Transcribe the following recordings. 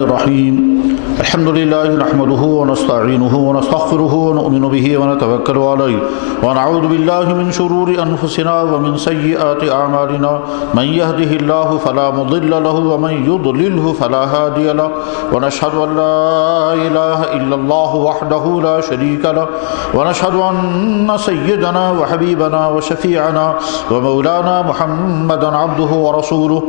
الرحيم الحمد لله نحمده ونستعينه ونستغفره ونؤمن به ونتوكل عليه ونعوذ بالله من شرور أنفسنا ومن سيئات أعمالنا من يهده الله فلا مضل له ومن يضلله فلا هادي له ونشهد أن لا إله إلا الله وحده لا شريك له ونشهد أن سيدنا وحبيبنا وشفيعنا ومولانا محمدا عبده ورسوله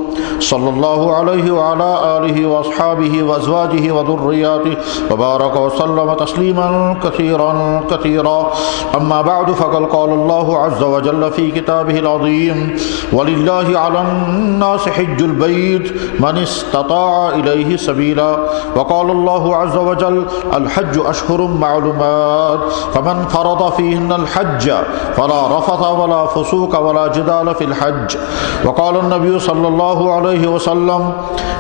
صلى الله عليه وعلى آله وأصحابه وأزواجه وذرياته وبارك وسلم تسليما كثيرا كثيرا أما بعد فقد قال الله عز وجل في كتابه العظيم ولله على الناس حج البيت من استطاع إليه سبيلا وقال الله عز وجل الحج أشهر معلومات فمن فرض فيهن الحج فلا رفث ولا فسوق ولا جدال في الحج وقال النبي صلى الله عليه وسلم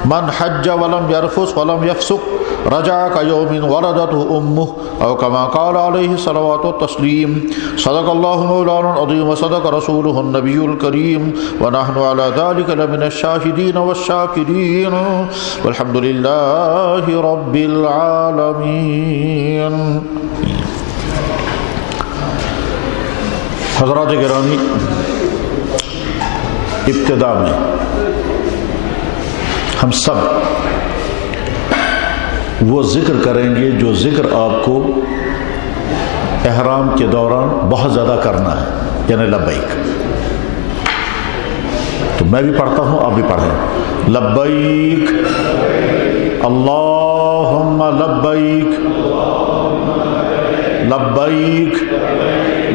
من حج ولم يرفث ولم يفسق رجع كيوم ولدته أمه أو كما قال عليه الصلاة والتسليم صدق الله مولانا العظيم وصدق رسوله النبي الكريم ونحن على ذلك لمن الشاهدين والشاكرين والحمد لله رب العالمين. حضرات گرامی، ابتدا میں ہم سب وہ ذکر کریں گے جو ذکر آپ کو احرام کے دوران بہت زیادہ کرنا ہے، یعنی لبیک. تو میں بھی پڑھتا ہوں، آپ بھی پڑھیں. لبیک اللہم لبیک لبیک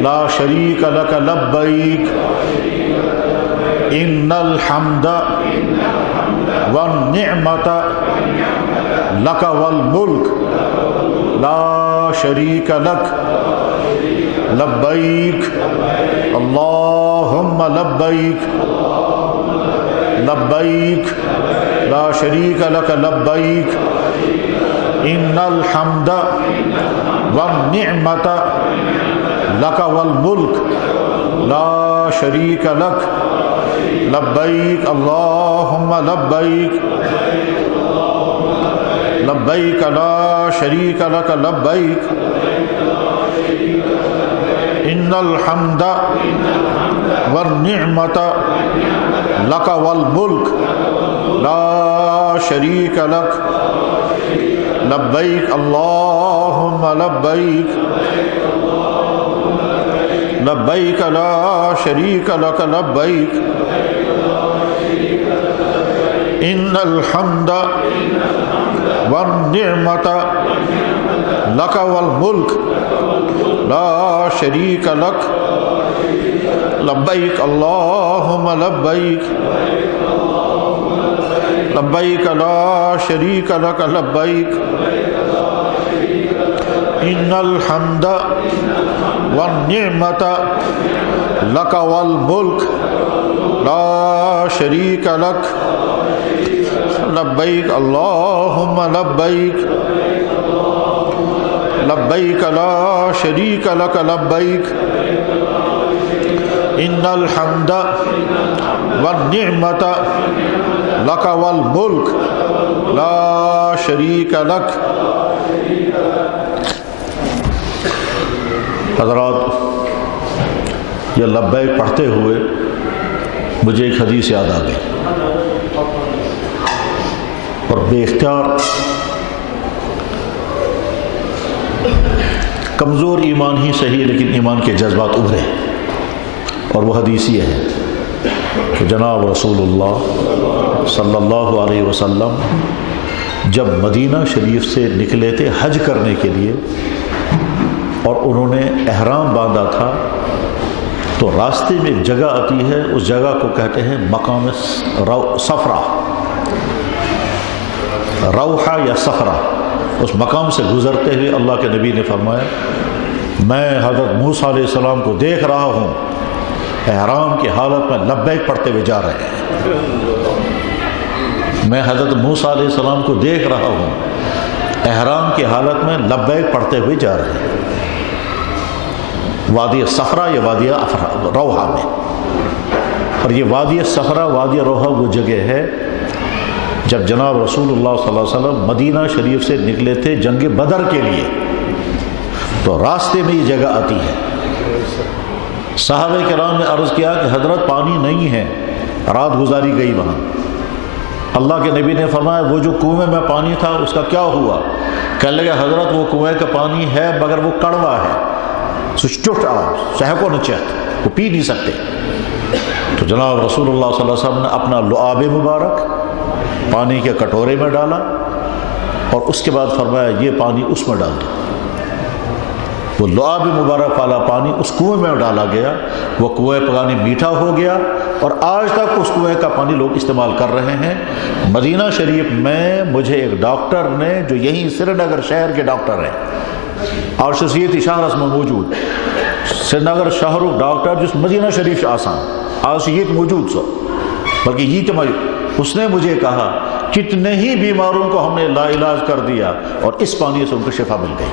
لا شریک لک لبیک ان الحمد والنعمت لک والملک لا شریک لک لبیک اللہم لبیک لبیک لا شریک لک لبیک ان الحمد والنعمت لک والملک لا شریک لک لبیک اللہم لبیک لبیک لا شریک لک لبیک ان الحمد والنعمت لک والملک لا شریک لک لبیک اللہم لبیک لبیک لا شریک لک لبیک ان الحمد والنعمت لک والملک لا شریک لک لبیک اللہم لبیک لبیک لا شریک لک لبیک ان الحمد والنعمت لک والملک لا شریک لک لبیک اللہم لبیک لبیک لا شریک لک لبیک ان الحمد والنعمت لک والملک لا شریک لک. حضرات، یہ لبیک پڑھتے ہوئے مجھے ایک حدیث یاد آ گئی اور بے اختیار کمزور ایمان ہی صحیح لیکن ایمان کے جذبات ابھرے، اور وہ حدیث یہ ہے کہ جناب رسول اللہ صلی اللہ علیہ وسلم جب مدینہ شریف سے نکلے تھے حج کرنے کے لیے اور انہوں نے احرام باندھا تھا، تو راستے میں ایک جگہ آتی ہے، اس جگہ کو کہتے ہیں مقام صفرا، روحہ یا صفرا. اس مقام سے گزرتے ہوئے اللہ کے نبی نے فرمایا میں حضرت موسیٰ علیہ السلام کو دیکھ رہا ہوں احرام کی حالت میں لبیک پڑھتے ہوئے جا رہے ہیں. میں حضرت موسیٰ علیہ السلام کو دیکھ رہا ہوں احرام کی حالت میں لبیک پڑھتے ہوئے جا رہے ہیں. وادی صفرا یا وادی روحہ میں. اور یہ وادی صفرا وادی روحہ وہ جگہ ہے جب جناب رسول اللہ صلی اللہ علیہ وسلم مدینہ شریف سے نکلے تھے جنگ بدر کے لیے، تو راستے میں یہ جگہ آتی ہے۔ صحابہ کرام نے عرض کیا کہ حضرت پانی نہیں ہے، رات گزاری گئی وہاں۔ اللہ کے نبی نے فرمایا وہ جو کنویں میں پانی تھا اس کا کیا ہوا؟ کہنے لگے حضرت وہ کنویں کا پانی ہے مگر وہ کڑوا ہے، سچٹ سہکو نچت، وہ پی نہیں سکتے۔ تو جناب رسول اللہ صلی اللہ علیہ وسلم نے اپنا لعاب مبارک پانی کے کٹورے میں ڈالا اور اس کے بعد فرمایا یہ پانی اس میں ڈال دو۔ وہ لعاب مبارک والا پانی اس کنویں میں ڈالا گیا، وہ کنویں پانی میٹھا ہو گیا اور آج تک اس کنویں کا پانی لوگ استعمال کر رہے ہیں۔ مدینہ شریف میں مجھے ایک ڈاکٹر نے، جو یہیں سری نگر شہر کے ڈاکٹر ہیں اور شخصیت شہرس میں موجود، سری نگر شہر ڈاکٹر جس مدینہ شریف سے آسان آسیت موجود سو، بلکہ یہ کہ اس نے مجھے کہا کتنے ہی بیماروں کو ہم نے لا علاج کر دیا اور اس پانی سے ان کو شفا مل گئی۔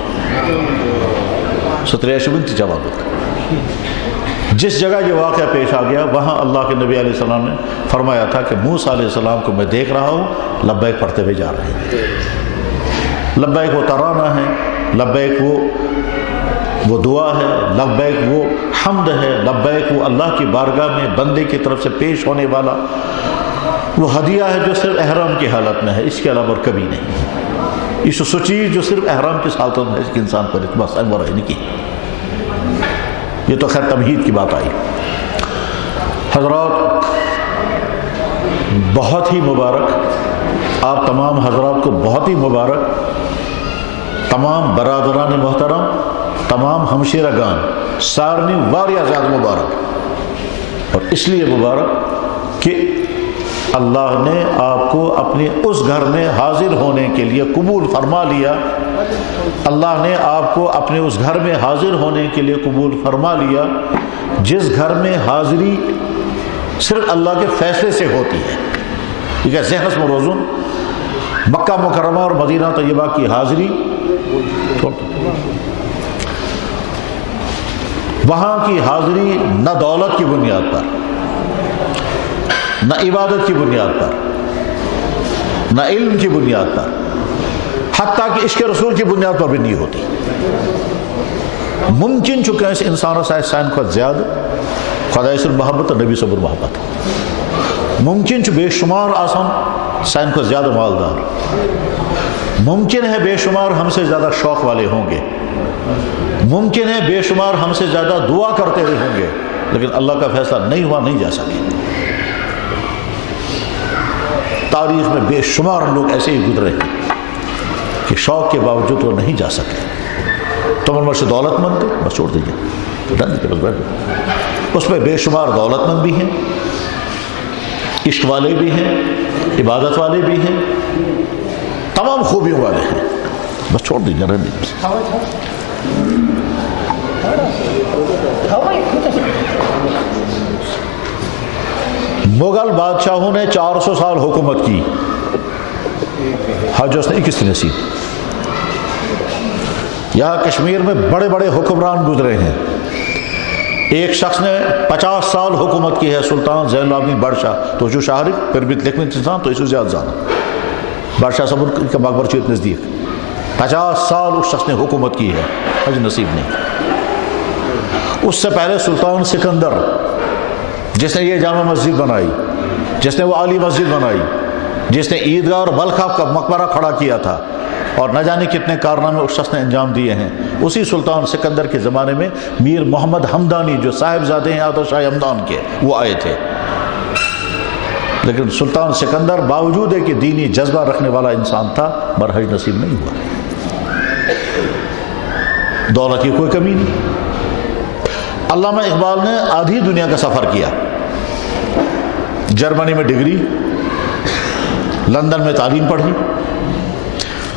ستریش بنت جواب، جس جگہ یہ واقعہ پیش آ گیا وہاں اللہ کے نبی علیہ السلام نے فرمایا تھا کہ موسیٰ علیہ السلام کو میں دیکھ رہا ہوں لبیک پڑھتے ہوئے جا رہے ہیں۔ لبیک وہ ترانہ ہے، لبیک وہ دعا ہے، لبیک وہ حمد ہے، لبیک وہ اللہ کی بارگاہ میں بندے کی طرف سے پیش ہونے والا وہ ہدیہ ہے جو صرف احرام کی حالت میں ہے، اس کے علاوہ اور کبھی نہیں۔ یہ سو چیز جو صرف احرام کی حالت میں ہے، اس کے انسان پر بس انور نہیں کی۔ یہ تو خیر تمہید کی بات آئی۔ حضرات بہت ہی مبارک، آپ تمام حضرات کو بہت ہی مبارک، تمام برادران محترم، تمام ہمشیرہ گان سارنی واریہ زیادہ مبارک، اور اس لیے مبارک کہ اللہ نے آپ کو اپنے اس گھر میں حاضر ہونے کے لیے قبول فرما لیا۔ اللہ نے آپ کو اپنے اس گھر میں حاضر ہونے کے لیے قبول فرما لیا جس گھر میں حاضری صرف اللہ کے فیصلے سے ہوتی ہے۔ ٹھیک ہے، ذہن میں روزن مکہ مکرمہ اور مدینہ طیبہ کی حاضری وہاں کی حاضری نہ دولت کی بنیاد پر، نہ عبادت کی بنیاد پر، نہ علم کی بنیاد پر، حتیٰ کہ عشق رسول کی بنیاد پر بھی نہیں ہوتی۔ ممکن چکے اس انسان سائن کو زیادہ خدا سر محبت اور نبی صبر محبت، ممکن بے شمار آسان سائن کو زیادہ مالدار، ممکن ہے بے شمار ہم سے زیادہ شوق والے ہوں گے، ممکن ہے بے شمار ہم سے زیادہ دعا کرتے رہے ہوں گے، لیکن اللہ کا فیصلہ نہیں ہوا، نہیں جا سکے۔ تاریخ میں بے شمار لوگ ایسے ہی گزرے ہیں کہ شوق کے باوجود وہ نہیں جا سکے۔ تم عمر سے دولت مند تھے، بس چھوڑ دیجیے، اس میں بے شمار دولت مند بھی ہیں، عشق والے بھی ہیں، عبادت والے بھی ہیں، تمام خوبیوں والے ہیں، بس چھوڑ دیجیے، رہنے دیجیے۔ مغل بادشاہوں نے 400 سال حکومت کی، حج حسن 21 نصیب۔ یہاں کشمیر میں بڑے بڑے حکمران گزرے ہیں۔ ایک شخص نے 50 سال حکومت کی ہے، سلطان زین العابدین بادشاہ، تو جو شاہرک پھر بھی لکھنے انسان تو اس سے زیادہ زیادہ بادشاہ صبر کا مقبر چیت نزدیک 50 سال اس شخص نے حکومت کی ہے، حج نصیب نہیں۔ اس سے پہلے سلطان سکندر، جس نے یہ جامع مسجد بنائی، جس نے وہ عالی مسجد بنائی، جس نے عیدگاہ اور بلخاب کا مقبرہ کھڑا کیا تھا، اور نہ جانے کتنے کارنامے اس شخص نے انجام دیے ہیں، اسی سلطان سکندر کے زمانے میں میر محمد ہمدانی جو صاحبزادے ہیں آدھا شاہ ہمدان کے، وہ آئے تھے۔ لیکن سلطان سکندر باوجود ہے کہ دینی جذبہ رکھنے والا انسان تھا، مگر حج نصیب نہیں ہوا۔ دولت کی کوئی کمی نہیں۔ علامہ اقبال نے آدھی دنیا کا سفر کیا، جرمنی میں ڈگری، لندن میں تعلیم پڑھی،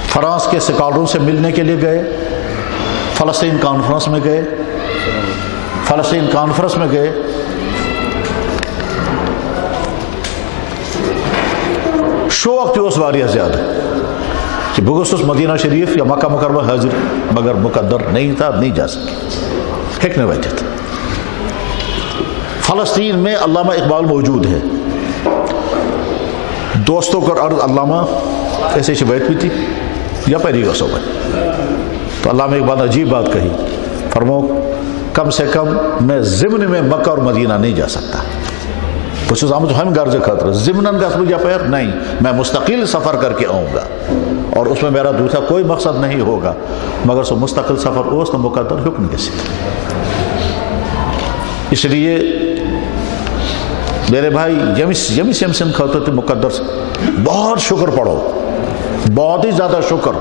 فرانس کے اسکالروں سے ملنے کے لیے گئے، فلسطین کانفرنس میں گئے، شوق تھی اس واریہ زیادہ کہ بگسس مدینہ شریف یا مکہ مکرمہ حاضر، مگر مقدر نہیں تھا، نہیں جا سکے، ہیکنے وجہ تھا۔ فلسطین میں علامہ اقبال موجود ہے، دوستوں کر عرض علامہ ایسے سے بیٹھ بھی تھی یا پہلی گا سو تو علامہ ایک بات عجیب بات کہی، فرمو کم سے کم میں ضمن میں مکہ اور مدینہ نہیں جا سکتا، بس آمد ہم غرض خاطر ضمن گھر یا پیر نہیں، میں مستقل سفر کر کے آؤں گا اور اس میں میرا دوسرا کوئی مقصد نہیں ہوگا مگر سو مستقل سفر اس تو مقدر حکم کسی۔ اس لیے میرے بھائی یمس یمسن خاطر تھی مقدر سے بہت شکر پڑھو، بہت ہی زیادہ شکر،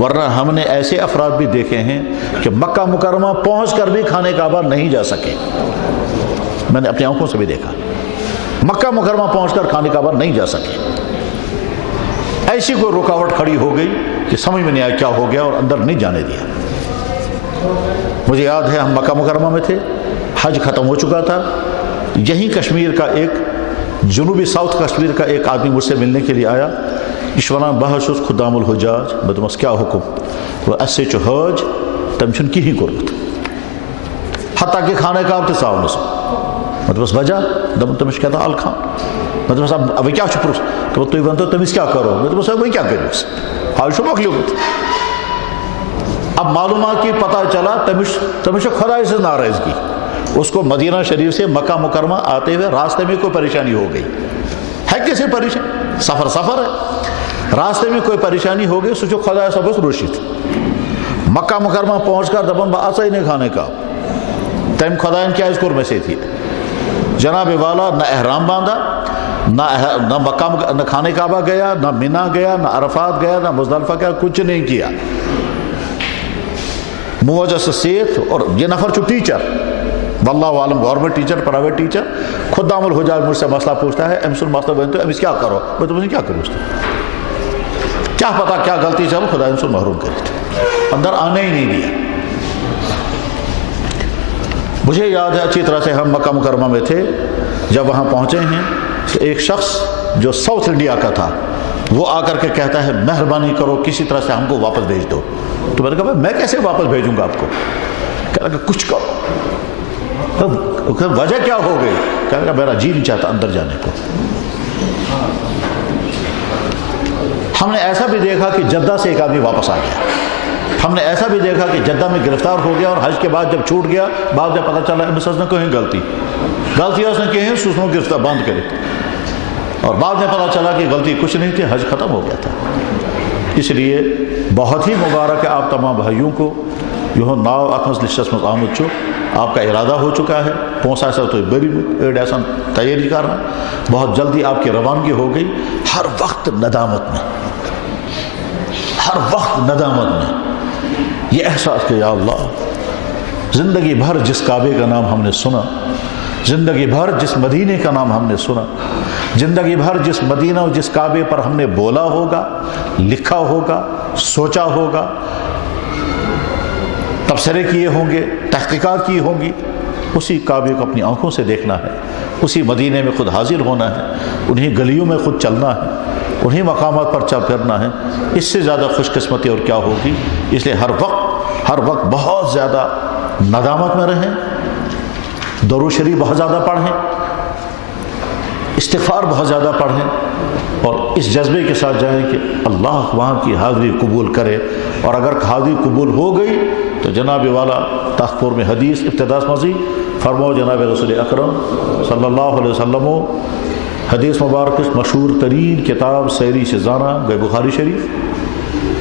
ورنہ ہم نے ایسے افراد بھی دیکھے ہیں کہ مکہ مکرمہ پہنچ کر بھی خانہ کعبہ نہیں جا سکے، میں نے اپنی آنکھوں سے بھی دیکھا، مکہ مکرمہ پہنچ کر خانہ کعبہ نہیں جا سکے، ایسی کوئی رکاوٹ کھڑی ہو گئی کہ سمجھ میں نہیں آیا کیا ہو گیا اور اندر نہیں جانے دیا۔ مجھے یاد ہے ہم مکہ مکرمہ میں تھے، حج ختم ہو چکا تھا، یہیں کشمیر کا ایک جنوبی ساؤتھ کشمیر کا ایک آدمی مجھ سے ملنے کے لیے آیا، اشوانان بہت خدام الحجاج میں دمس کیا حکم وہ اسے چھ حج تم چھن کہیں کورمت حتیٰ کہ خانہ کعبہ تہ ژاو نس میں دمس وجہ دم تمس کیا تھا الخان میں دمس اب کیا چھ پرس تو تھی ونتو تمس کیا کرو میں دمس وہ کیا کروس حج چھ مکلیومت۔ اب معلومات کی پتہ چلا تمس خدائے سے ناراضگی، اس کو مدینہ شریف سے مکہ مکرمہ آتے ہوئے راستے میں کوئی پریشانی ہو گئی ہے، کیسے پریشانی، سفر ہے، راستے میں کوئی پریشانی ہو گئی، سوچو خدا سبس روشت مکہ مکرمہ پہنچ کر دپن با اچھا ہی نہیں کھانے کا تم خدا کیا اس کو میں سے تھی جناب والا نہ احرام باندھا، نہ مکہ نہ خانہ کعبہ گیا، نہ مینا گیا، نہ عرفات گیا، نہ مزدلفہ گیا، کچھ نہیں کیا، موجہ سے سیت۔ اور یہ نفر چو ٹیچر واللہ عالم گورنمنٹ ٹیچر پرائیویٹ ٹیچر خدام الحجاج مجھ سے مسئلہ پوچھتا ہے امس مسئلہ بنتے اب اس کیا کرو میں تمہیں کیا کروں، کیا پتا کیا غلطی سے خدا ان سے محروم کری تھی، اندر آنے ہی نہیں دیا۔ مجھے یاد ہے اچھی طرح سے ہم مکہ مکرمہ میں تھے، جب وہاں پہنچے ہیں ایک شخص جو ساؤتھ انڈیا کا تھا وہ آ کر کے کہتا ہے مہربانی کرو کسی طرح سے ہم کو واپس بھیج دو، تو میں نے کہا میں کیسے واپس بھیجوں گا آپ کو، کہہ رہا کہ کچھ کرو، وجہ کیا ہو گئی، کہہ رہا میرا جی نہیں چاہتا اندر جانے کو۔ ہم نے ایسا بھی دیکھا کہ جدہ سے ایک آدمی واپس آ گیا، ہم نے ایسا بھی دیکھا کہ جدہ میں گرفتار ہو گیا اور حج کے بعد جب چھوٹ گیا بعد جب پتہ چلا امس نے کہیں غلطی اس نے کہیں سوسنوں گرفتار بند کرے، اور بعد میں پتہ چلا کہ غلطی کچھ نہیں تھی، حج ختم ہو گیا تھا۔ اس لیے بہت ہی مبارک ہے آپ تمام بھائیوں کو یہ ناو اتمس لسٹس مز آمد چھو، آپ کا ارادہ ہو چکا ہے، پونسا ایسا تو بری ایڈ ایسا تیاری کرنا، بہت جلدی آپ کی روانگی ہو گئی، ہر وقت ندامت میں، ہر وقت ندامت میں یہ احساس کہ یا اللہ زندگی بھر جس کعبے کا نام ہم نے سنا، زندگی بھر جس مدینے کا نام ہم نے سنا، زندگی بھر جس مدینہ اور جس کعبے پر ہم نے بولا ہوگا، لکھا ہوگا، سوچا ہوگا، تبصرے کیے ہوں گے، تحقیقات کی ہوں گی، اسی کعبے کو اپنی آنکھوں سے دیکھنا ہے، اسی مدینے میں خود حاضر ہونا ہے، انہی گلیوں میں خود چلنا ہے، انہی مقامات پر چل پھرنا ہے، اس سے زیادہ خوش قسمتی اور کیا ہوگی۔ اس لیے ہر وقت بہت زیادہ ندامت میں رہیں، درود شریف بہت زیادہ پڑھیں، استغفار بہت زیادہ پڑھیں، اور اس جذبے کے ساتھ جائیں کہ اللہ وہاں کی حاضری قبول کرے، اور اگر حاضری قبول ہو گئی تو جناب والا تخپور میں حدیث ابتداس مزید فرماؤ جناب رسول اکرم صلی اللہ علیہ وسلم حدیث مبارک مشہور ترین کتاب سیری شزانہ گئے بخاری شریف،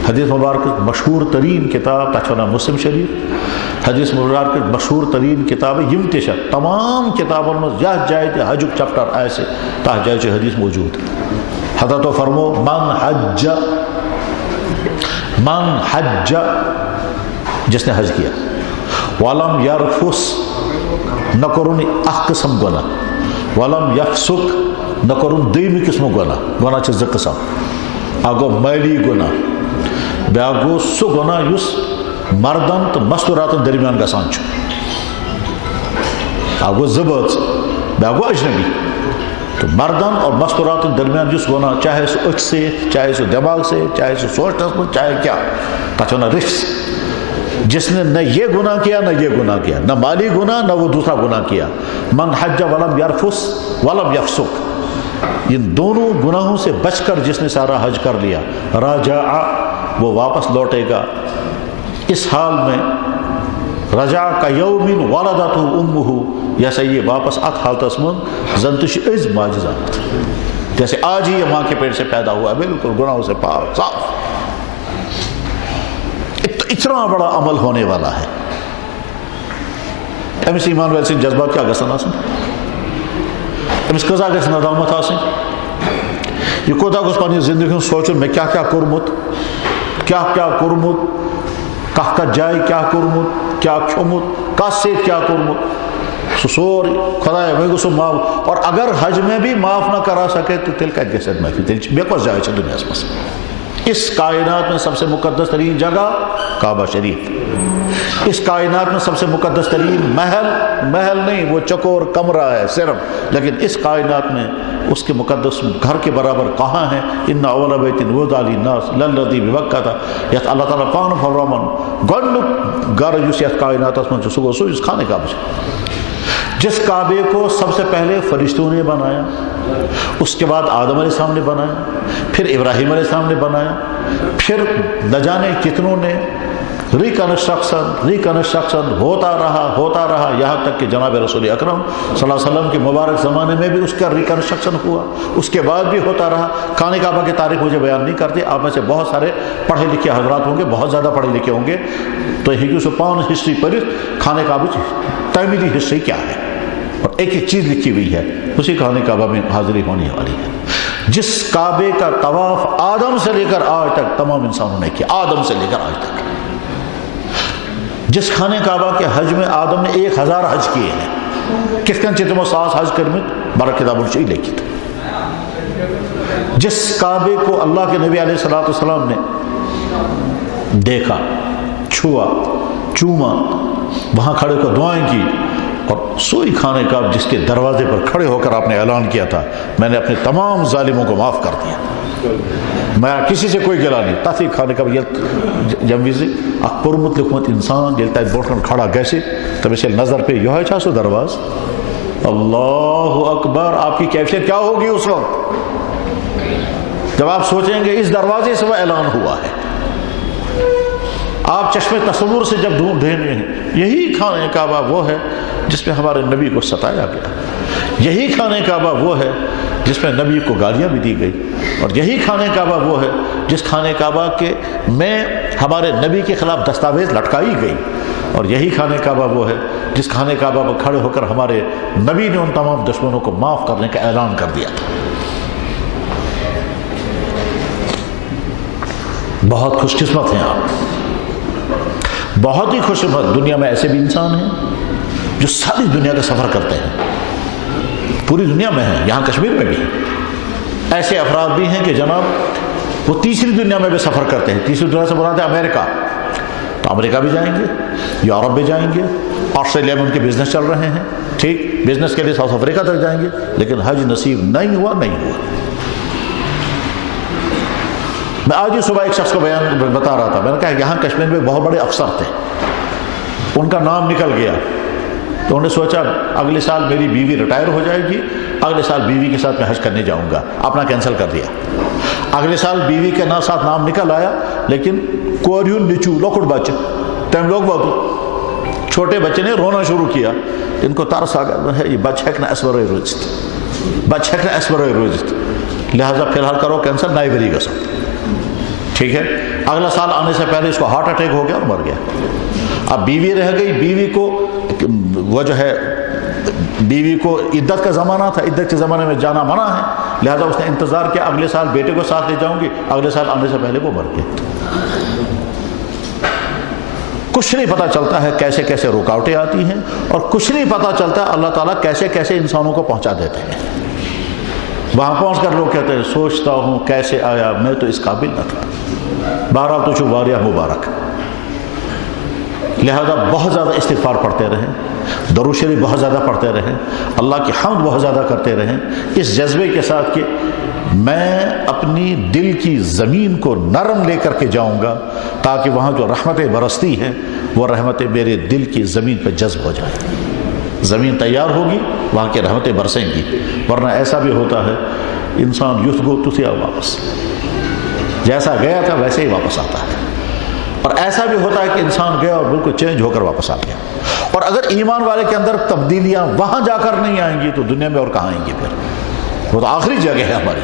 حدیث مبارک مشہور ترین کتاب تچھنا مسلم شریف، حدیث مبارک مشہور ترین کتاب یمتشا تمام کتابوں میں جہاں جائے حجک چپٹر ایسے تاہ جائے حدیث موجود، حضرت و فرمو من حج جس نے حج کیا ولم یرفس نہ کرون اخ قسم گناہ ولم یفسق نہ کرون دویمہِ قسمُک گناہ چھِ زٕ قسم، اکھ گوٚو مٲلی گناہ، بیٛاکھ گوٚو سُہ گناہ یُس مردن تہٕ مستوراتن درمیان گژھان چھُ، اکھ گوٚو زٕ بٲژ، بیٛاکھ گوٚو اجنبی، تو مردن اور مستوراتن درمیان جس گناہ چاہے سو أچھ سے، چاہے سو دماغ سے، چاہے سو سوچنس میں، چاہے کیا تتھ وَنان رفس، جس نے نہ یہ گناہ کیا نہ یہ گناہ کیا، نہ مالی گناہ نہ وہ دوسرا گناہ کیا، من حج ولم یرفس ولم یفسق، ان دونوں گناہوں سے بچ کر جس نے سارا حج کر لیا، رجع وہ واپس لوٹے گا اس حال میں رجع کا یوم ولدتہ امہ، جیسے یہ واپس ات حالت اسمن زنتش از معجزات، جیسے آج ہی یہ ماں کے پیٹ سے پیدا ہوا، بالکل گناہوں سے پاک صاف۔ اتنا بڑا عمل ہونے والا ہے، امس ایمان ویل سن جذبات کیا گژھن آسن، امس کزا گژھِ ندامت آسن، یہ کوتاہ گوٚژھ پننہِ زندگی ہُنٛد سونچُن مےٚ کیٛاہ کیٛاہ کوٚرمُت، کیٛاہ کیٛاہ کوٚرمُت، کتھ کتھ جایہِ کیٛاہ کوٚرمُت، کیٛاہ کھیوٚمُت، کس سۭتۍ کیٛاہ کوٚرمُت، سُہ سورُے خدایا مےٚ گوٚژھ سُہ معاف۔ اور اگر حج میں بھی معاف نہ کرا سکے تو تیٚلہِ کتہِ گژھِ اَتھ معافی، تیٚلہِ مےٚ کۄس جاے چھِ دُنیاہس منٛز۔ اس کائنات میں سب سے مقدس ترین جگہ کعبہ شریف، اس کائنات میں سب سے مقدس ترین محل نہیں وہ چکور کمرہ ہے صرف، لیکن اس کائنات میں اس کے مقدس گھر کے برابر کہاں ہے؟ ان اول بیت وضع للناس للذی ببکۃ، یتھ اللہ تعالیٰ پانہٕ فرماوان گۄڈنیُک گھر یُس یتھ کائناتس منٛز چھُ سُہ گوٚو سُہ یُس خانہ کعبہ چھُ، جس کعبے کو سب سے پہلے فرشتوں نے بنایا، اس کے بعد آدم علیہ السلام نے بنایا، پھر ابراہیم علیہ السلام نے بنایا، پھر نہ جانے کتنوں نے ریکنسٹرکشن ہوتا رہا یہاں تک کہ جناب رسول اکرم صلی اللہ علیہ وسلم کے مبارک زمانے میں بھی اس کا ریکنسٹرکشن ہوا، اس کے بعد بھی ہوتا رہا۔ خانہ کعبہ کی تاریخ مجھے بیان نہیں کرتی، آپ میں سے بہت سارے پڑھے لکھے حضرات ہوں گے، بہت زیادہ پڑھے لکھے ہوں گے، تو ہیٚکِو سُہ پانہٕ ہسٹری پٔرِتھ خانہ کعبٕچ تعمیری ہسٹری کیا ہے، اور ایک ایک چیز لکھی ہوئی ہے، اسی خانہ کعبہ میں حاضری ہونے والی ہے۔ جس کعبے کا طواف آدم سے لے کر آج تک تمام انسانوں نے کیا، آدم سے لے کر آج تک، جس خانہ کعبہ کے حج میں آدم نے 1000 حج کیے ہیں، کس کن تمو 100 حج کرمت بر کتاب الشی لکھت۔ جس کعبے کو اللہ کے نبی علیہ الصلوۃ والسلام نے دیکھا، چھوا، چوما، وہاں کھڑے ہو کر دعائیں کی، اور سوئی خانہ کعبہ جس کے دروازے پر کھڑے ہو کر آپ نے اعلان کیا تھا میں نے اپنے تمام ظالموں کو معاف کر دیا، میں کسی سے کوئی گلا نہیں، تھی خانہ کعبہ جم وز اخ پورمت لکھمت انسان یل تک برو کن کھڑا گھس تمس یل نظر پہ یہ چھا سو دروازہ، اللہ اکبر، آپ کی کیفیت کیا ہوگی اس وقت جب آپ سوچیں گے اس دروازے سے وہ اعلان ہوا ہے۔ آپ چشمے تصور سے جب ڈھونڈیں گے یہی خانہ کعبہ وہ ہے جس میں ہمارے نبی کو ستایا گیا، یہی خانہ کعبہ وہ ہے جس میں نبی کو گالیاں بھی دی گئی، اور یہی خانہ کعبہ وہ ہے جس خانہ کعبہ کے میں ہمارے نبی کے خلاف دستاویز لٹکائی گئی، اور یہی خانہ کعبہ وہ ہے جس خانہ کعبہ پر کھڑے ہو کر ہمارے نبی نے ان تمام دشمنوں کو معاف کرنے کا اعلان کر دیا تھا۔ بہت خوش قسمت ہیں آپ، بہت ہی خوش قسمت۔ دنیا میں ایسے بھی انسان ہیں جو ساری دنیا کا سفر کرتے ہیں، پوری دنیا میں ہیں، یہاں کشمیر میں بھی ہیں، ایسے افراد بھی ہیں کہ جناب وہ تیسری دنیا میں بھی سفر کرتے ہیں۔ تیسری دنیا سے مراد ہے امریکہ، تو امریکہ بھی جائیں گے، یورپ بھی جائیں گے، آسٹریلیا میں ان کے بزنس چل رہے ہیں، ٹھیک، بزنس کے لیے ساؤتھ افریقہ تک جائیں گے، لیکن حج نصیب نہیں ہوا۔ میں آج ہی صبح ایک شخص کو بیان بتا رہا تھا، میں نے کہا یہاں کشمیر میں بہت بڑے افسر تھے، ان کا نام نکل گیا، تو انہوں نے سوچا اگلے سال میری بیوی ریٹائر ہو جائے گی، اگلے سال بیوی کے ساتھ میں حج کرنے جاؤں گا، اپنا کینسل کر دیا۔ اگلے سال بیوی کے ساتھ نام نکل آیا، لیکن کوریو نچو لوکڑ بچہ تم لوگ بہت چھوٹے بچے نے رونا شروع کیا، ان کو ترس آ گیا یہ بچہ ہیکنا اس ورٲے روزت، بچہ ہیکنا اس ورٲے روزت، لہٰذا فی الحال کرو کینسل، نئے ؤری گژھو، ٹھیک ہے۔ اگلا سال آنے سے پہلے اس کو ہارٹ اٹیک ہو گیا اور مر گیا۔ اب بیوی رہ گئی، بیوی کو وہ جو ہے بیوی کو عدت کا زمانہ تھا، عدت کے زمانے میں جانا منع ہے، لہذا اس نے انتظار کیا اگلے سال بیٹے کو ساتھ لے جاؤں گی، اگلے سال آنے سے پہلے وہ مر گیا۔ کچھ نہیں پتہ چلتا ہے کیسے کیسے رکاوٹیں آتی ہیں، اور کچھ نہیں پتہ چلتا اللہ تعالیٰ کیسے کیسے انسانوں کو پہنچا دیتے ہیں۔ وہاں پہنچ کر لوگ کہتے ہیں سوچتا ہوں کیسے آیا، میں تو اس قابل نہ تھا۔ بہرحال تو شباریہ مبارک، لہذا بہت زیادہ استغفار پڑھتے رہیں، درود شریف بہت زیادہ پڑھتے رہیں، اللہ کی حمد بہت زیادہ کرتے رہیں، اس جذبے کے ساتھ کہ میں اپنی دل کی زمین کو نرم لے کر کے جاؤں گا تاکہ وہاں جو رحمتیں برستی ہیں وہ رحمتیں میرے دل کی زمین پہ جذب ہو جائیں۔ زمین تیار ہوگی، وہاں کی رحمتیں برسیں گی، ورنہ ایسا بھی ہوتا ہے انسان یوتھ گو تتھیا واپس، جیسا گیا تھا ویسے ہی واپس آتا ہے، اور ایسا بھی ہوتا ہے کہ انسان گیا اور بالکل چینج ہو کر واپس آ گیا۔ اور اگر ایمان والے کے اندر تبدیلیاں وہاں جا کر نہیں آئیں گی تو دنیا میں اور کہاں آئیں گی؟ پھر وہ تو آخری جگہ ہے ہماری۔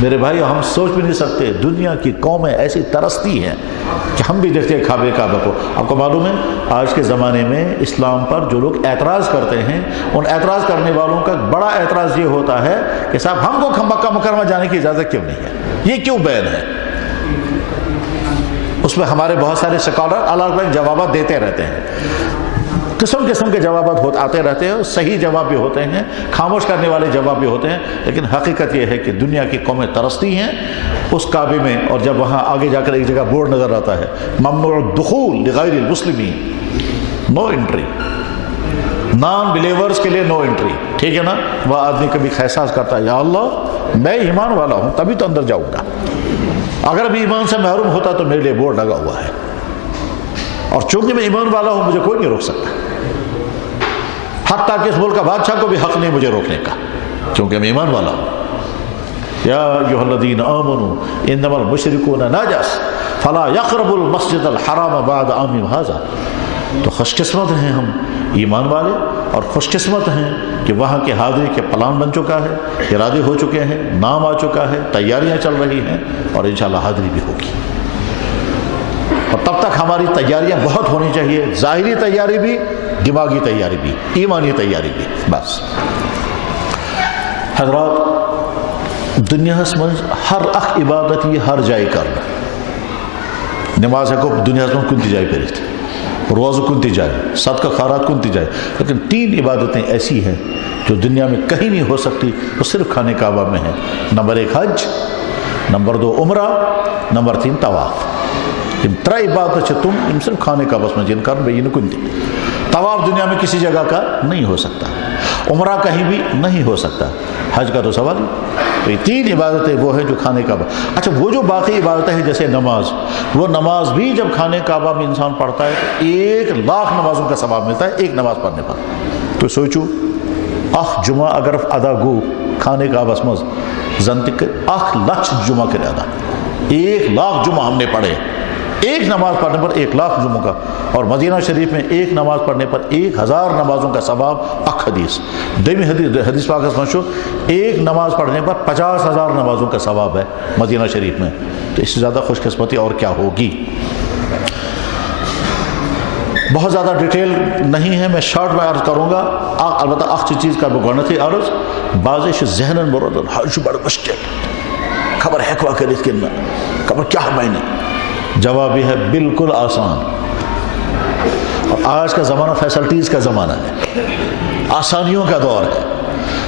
میرے بھائی ہم سوچ بھی نہیں سکتے، دنیا کی قومیں ایسی ترستی ہیں کہ ہم بھی دیکھتے ہیں کعبہ کو۔ آپ کو معلوم ہے آج کے زمانے میں اسلام پر جو لوگ اعتراض کرتے ہیں، ان اعتراض کرنے والوں کا بڑا اعتراض یہ ہوتا ہے کہ صاحب ہم کو مکہ مکرمہ جانے کی اجازت کیوں نہیں ہے، یہ کیوں بین ہے؟ اس میں ہمارے بہت سارے سکالر الگ الگ جوابات دیتے رہتے ہیں، قسم قسم کے جوابات آتے رہتے ہیں، صحیح جواب بھی ہوتے ہیں، خاموش کرنے والے جواب بھی ہوتے ہیں، لیکن حقیقت یہ ہے کہ دنیا کی قومیں ترستی ہیں اس کعبے میں، اور جب وہاں آگے جا کر ایک جگہ بورڈ نظر آتا ہے ممنوع الدخول لغیر المسلمین، نو انٹری، نان بلیورز کے لیے نو انٹری، ٹھیک ہے نا؟ وہ آدمی کبھی احساس کرتا ہے یا اللہ میں ایمان والا ہوں تبھی تو اندر جاؤں گا، اگر ابھی ایمان سے محروم ہوتا تو میرے لیے بورڈ لگا ہوا ہے، اور چونکہ میں ایمان والا ہوں مجھے کوئی نہیں روک سکتا، حتیٰ کہ اس ملک کا بادشاہ کو بھی حق نہیں مجھے روکنے کا، کیونکہ میں ایمان والا ہوں۔ یا ایھا الذین آمنوا انما المشرکون نجس فلا یقربوا المسجد الحرام بعد عامهم ھذا۔ تو خوش قسمت ہیں ہم ایمان والے، اور خوش قسمت ہیں کہ وہاں کے حاضری کے پلان بن چکا ہے، ارادے ہو چکے ہیں، نام آ چکا ہے، تیاریاں چل رہی ہیں، اور انشاءاللہ حاضری بھی ہوگی۔ اور تب تک ہماری تیاریاں بہت ہونی چاہیے، ظاہری تیاری بھی، دماغی تیاری بھی، ایمانی تیاری بھی۔ بس حضرات دنیا میں ہر اخ عبادت یہ ہر جائے کرنا، نماز کو دنیا میں کنتی جائے پھر روز کنتی جائے، صدقہ خیرات کنتی جائے، لیکن 3 عبادتیں ایسی ہیں جو دنیا میں کہیں نہیں ہو سکتی، وہ صرف خانہ کعبہ میں ہیں۔ نمبر 1 حج، نمبر 2 عمرہ، نمبر 3 طواف۔ ان 3 عبادت سے تم صرف خانہ کعبہ میں جن کر بھائی کنتی۔ طواف دنیا میں کسی جگہ کا نہیں ہو سکتا، عمرہ کہیں بھی نہیں ہو سکتا، حج کا تو سوال ہی۔ تو یہ 3 عبادتیں وہ ہیں جو خانہ کعبہ۔ اچھا وہ جو باقی عبادتیں ہیں جیسے نماز، وہ نماز بھی جب خانہ کعبہ میں انسان پڑھتا ہے تو 1,00,000 نمازوں کا ثواب ملتا ہے ایک نماز پڑھنے پر۔ تو سوچو اخ جمعہ اگر ادا گو خانہ کعبہ مز زنتک 1,00,000 جمعہ کے ادا، 1,00,000 جمعہ ہم نے پڑھے، ایک نماز پڑھنے پر 1,00,000 جمعہ کا، اور مدینہ شریف میں ایک نماز پڑھنے پر 1,000 نمازوں کا ثواب۔ اک حدیث دیمی حدیث پاک سمجھو، ایک نماز پڑھنے پر 50,000 نمازوں کا ثواب ہے مدینہ شریف میں، تو اس سے زیادہ خوش قسمتی اور کیا ہوگی؟ بہت زیادہ ڈیٹیل نہیں ہے، میں شارٹ میں عرض کروں گا، البتہ اخچی چیز کا بگوانتی عرض بازش ذہن مراد حج بڑا مشکل خبر ہے کوا کرے کہ خبر کیا ہے معنی؟ جواب بھی ہے بالکل آسان۔ اور آج کا زمانہ فیسلٹیز کا زمانہ ہے، آسانیوں کا دور ہے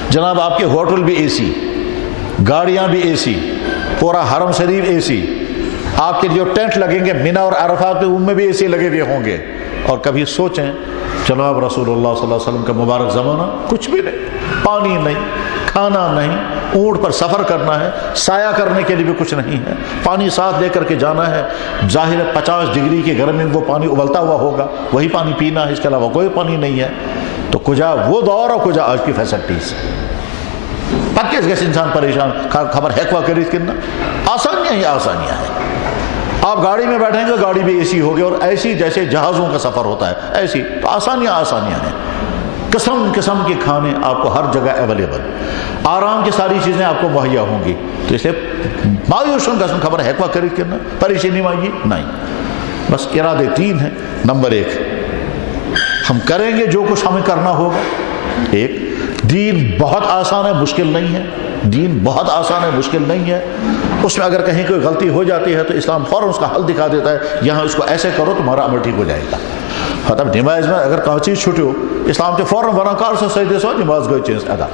جناب۔ آپ کے ہوٹل بھی اے سی، گاڑیاں بھی اے سی، پورا حرم شریف اے سی، آپ کے جو ٹینٹ لگیں گے مینا اور عرفات پہ ان میں بھی اے سی لگے ہوئے ہوں گے۔ اور کبھی سوچیں جناب رسول اللہ صلی اللہ علیہ وسلم کا مبارک زمانہ، کچھ بھی نہیں، پانی نہیں، کھانا نہیں، اونٹ پر سفر کرنا ہے، سایہ کرنے کے لیے بھی کچھ نہیں ہے، پانی ساتھ لے کر کے جانا ہے، ظاہر ہے 50 ڈگری کے گرمی میں وہ پانی ابلتا ہوا ہوگا، وہی پانی پینا ہے، اس کے علاوہ کوئی پانی نہیں ہے۔ تو کجا وہ دور اور کجا آج کی فیسلٹیز، پکیس گیس انسان پریشان، خبر ہے کوا کریز کن، آسانیاں ہی آسانیاں ہیں۔ آپ گاڑی میں بیٹھیں گے گاڑی بھی اے سی ہوگی، اور ایسی جیسے جہازوں کا سفر ہوتا ہے ایسی، تو آسانیاں ہیں، قسم قسم کے کھانے آپ کو ہر جگہ اویلیبل، آرام کی ساری چیزیں آپ کو مہیا ہوں گی۔ تو اس لیے مایوسن قسم خبر ہے کوا خرید کرنا پریشانی مانگی نہیں، بس ارادے 3 ہیں۔ نمبر 1 ہم کریں گے جو کچھ ہمیں کرنا ہوگا۔ ایک دین بہت آسان ہے، مشکل نہیں ہے، دین بہت آسان ہے، مشکل نہیں ہے۔ اس میں اگر کہیں کوئی غلطی ہو جاتی ہے تو اسلام فوراً اس کا حل دکھا دیتا ہے، یہاں اس کو ایسے کرو تمہارا عمل ٹھیک ہو جائے گا۔ مطلب نماز میں اگر کوئی چیز چھوٹی ہو، اسلام سے فوراً ورنہ کار سے سجدے سو نماز گئی چیز ادا۔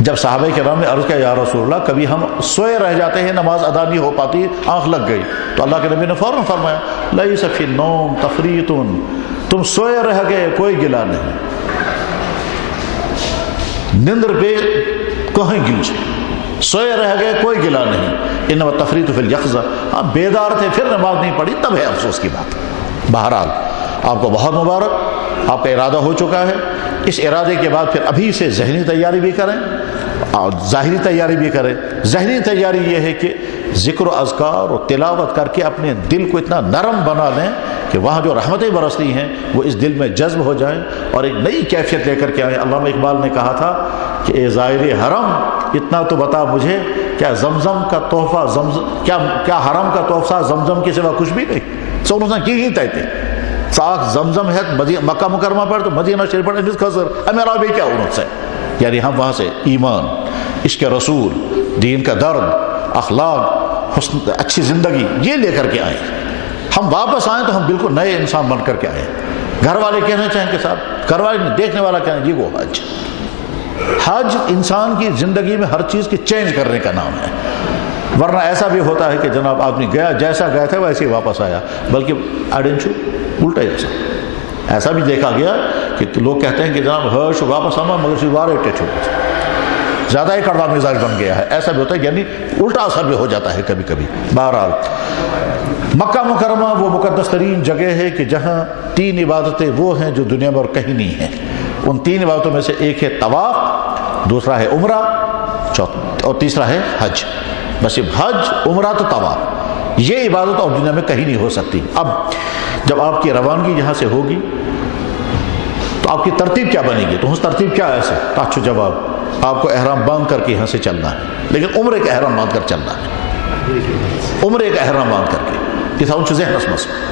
جب صحابہ کرام نے عرض کیا یا رسول اللہ کبھی ہم سوئے رہ جاتے ہیں، نماز ادا نہیں ہو پاتی، آنکھ لگ گئی، تو اللہ کے نبی نے فوراً فرمایا لیس فی النوم تفریط، تم سوئے رہ گئے کوئی گلا نہیں، نیندر پہ کہیں گنج، سوئے رہ گئے کوئی گلا نہیں، انما تفریط فی الیقظہ، بیدار تھے پھر نماز نہیں پڑھی تب ہے افسوس کی بات۔ بہرحال آپ کو بہت مبارک، آپ کا ارادہ ہو چکا ہے، اس ارادے کے بعد پھر ابھی سے ذہنی تیاری بھی کریں اور ظاہری تیاری بھی کریں۔ ذہنی تیاری یہ ہے کہ ذکر و اذکار اور تلاوت کر کے اپنے دل کو اتنا نرم بنا لیں کہ وہاں جو رحمتیں برستی ہیں وہ اس دل میں جذب ہو جائیں اور ایک نئی کیفیت لے کر کے آئیں۔ علامہ اقبال نے کہا تھا کہ اے زائر حرم اتنا تو بتا مجھے، کیا زمزم کا تحفہ کیا حرم کا تحفہ زمزم کے سوا کچھ بھی نہیں؟ سو انہوں نے کی ہی تھے ساکھ زمزم ہے مکہ مکرمہ پر تو مدینہ شریف پر امس خزر میرا بھی کیا انہوں سے، یعنی ہم وہاں سے ایمان، عشق رسول، دین کا درد، اخلاق، حسن، اچھی زندگی یہ لے کر کے آئیں۔ ہم واپس آئیں تو ہم بالکل نئے انسان بن کر کے آئیں۔ گھر والے کہنا چاہیں کہ صاحب، گھر والے دیکھنے والا کہنا جی وہ حج۔ حج انسان کی زندگی میں ہر چیز کی چینج کرنے کا نام ہے، ورنہ ایسا بھی ہوتا ہے کہ جناب آدمی گیا جیسا گیا تھا ویسے ہی واپس آیا، بلکہ ایڈنشو الٹا جیسا۔ ایسا بھی دیکھا گیا کہ لوگ کہتے ہیں کہ جناب حج واپس آنا مگر وارے ٹیچو زیادہ ہی کڑوا مزاج بن گیا ہے، ایسا بھی ہوتا ہے، یعنی الٹا اثر بھی ہو جاتا ہے کبھی کبھی۔ بہرحال مکہ مکرمہ وہ مقدس ترین جگہ ہے کہ جہاں 3 عبادتیں وہ ہیں جو دنیا میں اور کہیں نہیں ہیں۔ ان 3 عبادتوں میں سے ایک ہے طواف، دوسرا ہے عمرہ، اور تیسرا ہے حج۔ بس یہ حج، عمرہ تو طواف، یہ عبادت اور دنیا میں کہیں نہیں ہو سکتی۔ اب جب آپ کی روانگی یہاں سے ہوگی تو آپ کی ترتیب کیا بنے گی؟ تو اس ترتیب کیا ہے؟ ایسے تاچو جواب، آپ کو احرام باندھ کر کے یہاں سے چلنا ہے، لیکن عمرے کا احرام باندھ کر چلنا ہے، عمرے کا احرام باندھ کر کے ذہن مسئلہ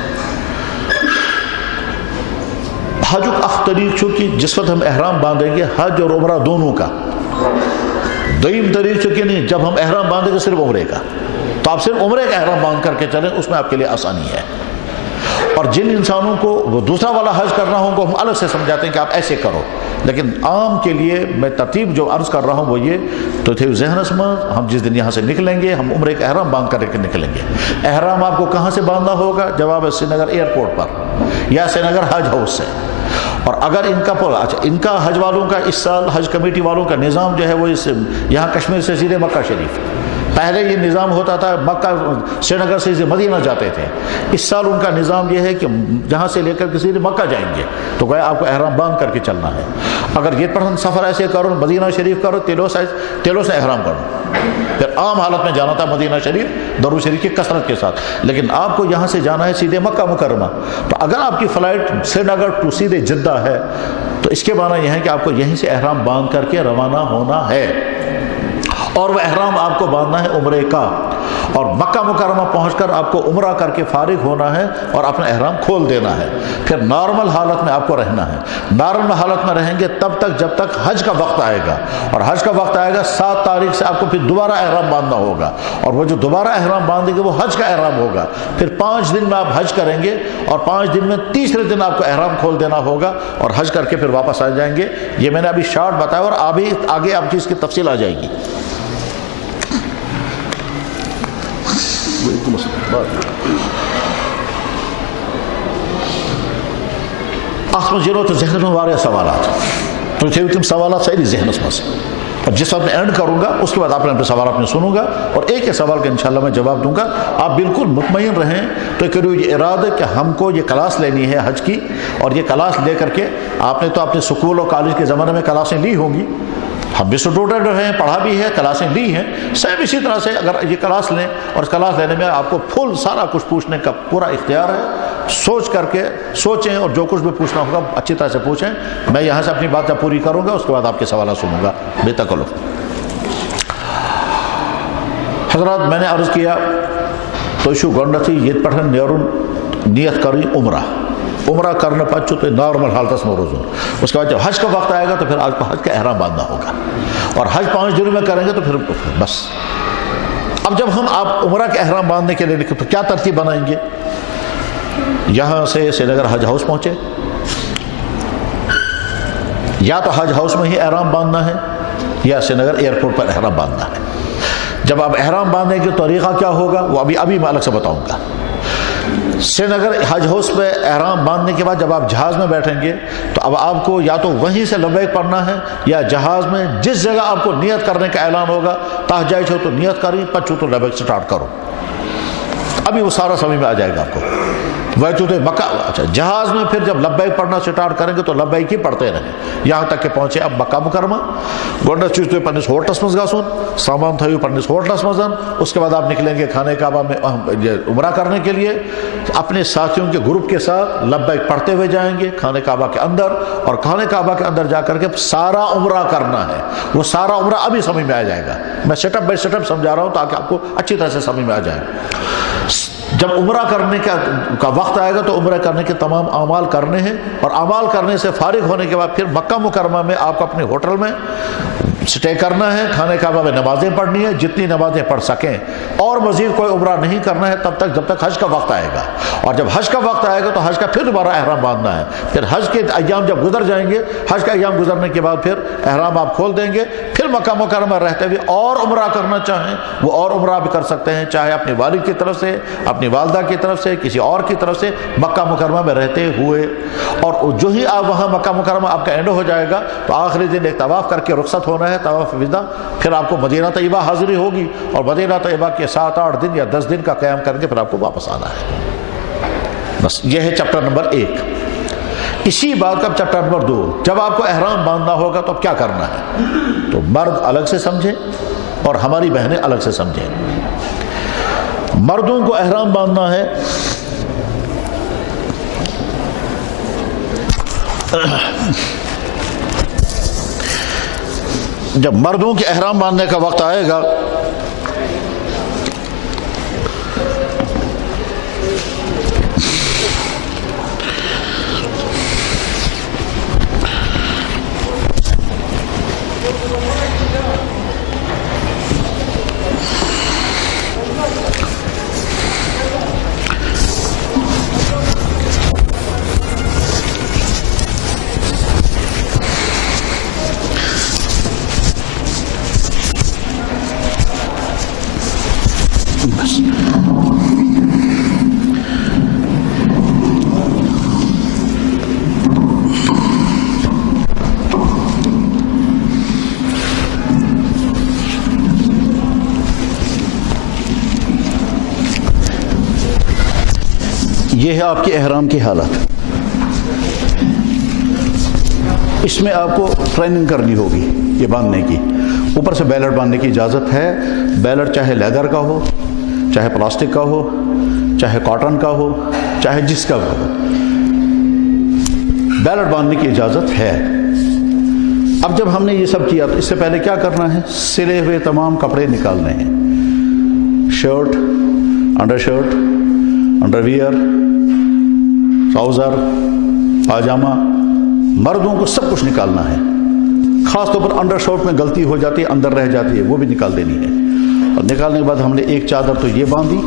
حج اخ طریق چونکہ جس وقت ہم احرام باندھیں گے حج اور عمرہ دونوں کا، دویم طریق چونکہ نہیں، جب ہم احرام باندھیں گے صرف عمرے کا، تو آپ صرف عمرے کا احرام باندھ کر کے چلیں، اس میں آپ کے لیے آسانی ہے۔ اور جن انسانوں کو وہ دوسرا والا حج کرنا ہو ان کو ہم الگ سے سمجھاتے ہیں کہ آپ ایسے کرو، لیکن عام کے لیے میں ترتیب جو عرض کر رہا ہوں وہ یہ تو تھے ذہن میں، ہم جس دن یہاں سے نکلیں گے ہم عمرے کا احرام باندھ کر کے نکلیں گے۔ احرام آپ کو کہاں سے باندھنا ہوگا؟ جواب ہے سری نگر ایئرپورٹ پر یا سری نگر حج ہاؤس سے۔ اور اگر ان کا حج والوں کا اس سال حج کمیٹی والوں کا نظام جو ہے وہ یہاں کشمیر سے سیدھے مکہ شریف، پہلے یہ نظام ہوتا تھا مکہ سری نگر سے مدینہ جاتے تھے، اس سال ان کا نظام یہ ہے کہ جہاں سے لے کر کے سیدھے مکہ جائیں گے، تو گویا آپ کو احرام باندھ کر کے چلنا ہے۔ اگر یہ پرسنٹ سفر ایسے کرو، مدینہ شریف کرو، تیلوں سے احرام کرو، پھر عام حالت میں جانا تھا مدینہ شریف درود شریف کی کثرت کے ساتھ، لیکن آپ کو یہاں سے جانا ہے سیدھے مکہ مکرمہ، تو اگر آپ کی فلائٹ سری نگر ٹو سیدھے جدہ ہے تو اس کے معنی یہ ہے کہ آپ کو یہیں سے احرام باندھ کر کے روانہ ہونا ہے، اور وہ احرام آپ کو باندھنا ہے عمرے کا، اور مکہ مکرمہ پہنچ کر آپ کو عمرہ کر کے فارغ ہونا ہے اور اپنا احرام کھول دینا ہے۔ پھر نارمل حالت میں آپ کو رہنا ہے، نارمل حالت میں رہیں گے تب تک جب تک حج کا وقت آئے گا، اور حج کا وقت آئے گا 7 تاریخ سے آپ کو پھر دوبارہ احرام باندھنا ہوگا، اور وہ جو دوبارہ احرام باندھیں گے وہ حج کا احرام ہوگا۔ پھر 5 دن میں آپ حج کریں گے، اور 5 دن میں تیسرے دن آپ کو احرام کھول دینا ہوگا اور حج کر کے پھر واپس آ جائیں گے۔ یہ میں نے ابھی شارٹ بتایا، اور آگے آپ کی اس کی تفصیل آ جائے گی۔ اتھ من ضرورت ذہنس میں واریاہ سوالات، تھی تھیو تم سوالات ساری ذہنس مز، اور جس وقت میں اینڈ کروں گا اس کے بعد آپ سوالات میں سنوں گا اور ایک ایک سوال کا انشاءاللہ میں جواب دوں گا۔ آپ بالکل مطمئن رہیں، تو کرو یہ ارادہ کہ ہم کو یہ کلاس لینی ہے حج کی، اور یہ کلاس لے کر کے آپ نے تو اپنے سکول اور کالج کے زمانے میں کلاسیں لی ہوں گی، ہم بھی اسٹوڈنٹ ہیں، پڑھا بھی ہے، کلاسیں لی ہیں، سب اسی طرح سے اگر یہ کلاس لیں، اور اس کلاس لینے میں آپ کو فل سارا کچھ پوچھنے کا پورا اختیار ہے، سوچ کر کے سوچیں اور جو کچھ بھی پوچھنا ہوگا اچھی طرح سے پوچھیں۔ میں یہاں سے اپنی بات جب پوری کروں گا اس کے بعد آپ کے سوالات سنوں گا بے تکلف۔ حضرات میں نے عرض کیا تو ایشو گنڈتھی یہ پٹھن نیرون نیت کریں عمرہ کرنا پچو تو نارمل حالت میں روزوں، اس کے بعد جب حج کا وقت آئے گا تو پھر آپ کو حج کا احرام باندھنا ہوگا، اور حج 5 دنوں میں کریں گے تو پھر بس۔ اب جب ہم آپ عمرہ کے احرام باندھنے کے لیے نکلے تو کیا ترتیب بنائیں گے؟ یہاں سے سری نگر حج ہاؤس پہنچے، یا تو حج ہاؤس میں ہی احرام باندھنا ہے یا سری نگر ایئرپورٹ پر احرام باندھنا ہے۔ جب آپ احرام باندھنے کے طریقہ کیا ہوگا وہ ابھی میں الگ سے بتاؤں گا۔ سری نگر حج ہاؤس پہ احرام باندھنے کے بعد جب آپ جہاز میں بیٹھیں گے تو اب آپ کو یا تو وہیں سے لبیک پڑھنا ہے، یا جہاز میں جس جگہ آپ کو نیت کرنے کا اعلان ہوگا تاجائش ہو تو نیت کری، پچو تو لبیک سٹارٹ کرو، ابھی وہ سارا سمجھ میں آ جائے گا آپ کو۔ مکہ اچھا جہاز میں پھر جب لبیک پڑھنا سٹارٹ کریں گے تو لبیک ہی پڑھتے رہیں یہاں تک کہ پہنچے اب مکہ مکرمہ. گوڈا چیز تو پنس ہوٹلس مز گسن سامان تھو پنس ہوٹلس مزن. اس کے بعد آپ نکلیں گے خانہ کعبہ میں عمرہ کرنے کے لیے. اپنے ساتھیوں کے گروپ کے ساتھ لبیک پڑھتے ہوئے جائیں گے خانہ کعبہ کے اندر, اور خانہ کعبہ کے اندر جا کر کے سارا عمرہ کرنا ہے. وہ سارا عمرہ ابھی سمجھ میں آ جائے گا, میں set up by set up سمجھا رہا ہوں تاکہ آپ کو اچھی طرح سے سمجھ میں آ جائے. جب عمرہ کرنے کا وقت آئے گا تو عمرہ کرنے کے تمام اعمال کرنے ہیں, اور اعمال کرنے سے فارغ ہونے کے بعد پھر مکہ مکرمہ میں آپ کو اپنے ہوٹل میں سٹے کرنا ہے, خانہ کعبہ میں نمازیں پڑھنی ہے جتنی نمازیں پڑھ سکیں, اور مزید کوئی عمرہ نہیں کرنا ہے تب تک جب تک حج کا وقت آئے گا. اور جب حج کا وقت آئے گا تو حج کا پھر دوبارہ احرام باندھنا ہے. پھر حج کے ایام جب گزر جائیں گے, حج کا ایام گزرنے کے بعد پھر احرام آپ کھول دیں گے. پھر مکہ مکرمہ رہتے ہوئے اور عمرہ کرنا چاہیں وہ اور عمرہ بھی کر سکتے ہیں, چاہے اپنے والد کی طرف سے, اپنی والدہ کی طرف سے, کسی اور کی طرف سے, مکہ مکرمہ میں رہتے ہوئے. اور جو ہی آپ وہاں مکہ مکرمہ آپ کا اینڈ ہو جائے گا تو آخری دن ایک طواف کر کے رخصت ہونا ہے, طواف وداع. پھر آپ کو مدینہ طیبہ حاضری ہوگی, اور مدینہ طیبہ کے 7-8 دن یا 10 دن کا قیام کر کے پھر آپ کو واپس آنا ہے. بس یہ ہے چیپٹر نمبر 1. اسی بات کا چیپٹر نمبر 2, جب آپ کو احرام باندھنا ہوگا تو اب کیا کرنا ہے, تو مرد الگ سے سمجھیں اور ہماری بہنیں الگ سے سمجھیں. مردوں کو احرام باندھنا ہے جب مردوں کے احرام باندھنے کا وقت آئے گا یہ ہے آپ کی احرام کی حالت. اس میں آپ کو ٹریننگ کرنی ہوگی یہ باندھنے کی. اوپر سے بیلٹ باندھنے کی اجازت ہے. بیلٹ چاہے لیدر کا ہو, چاہے پلاسٹک کا ہو, چاہے کاٹن کا ہو, چاہے جس کا ہو, بیلٹ باندھنے کی اجازت ہے. اب جب ہم نے یہ سب کیا تو اس سے پہلے کیا کرنا ہے, سلے ہوئے تمام کپڑے نکالنے ہیں. Shirt, undershirt, underwear, trouser, پاجامہ, مردوں کو سب کچھ نکالنا ہے. خاص طور پر انڈر شرٹ میں غلطی ہو جاتی ہے, اندر رہ جاتی ہے, وہ بھی نکال دینی ہے. اور نکالنے کے بعد ہم نے ایک چادر تو یہ باندھی.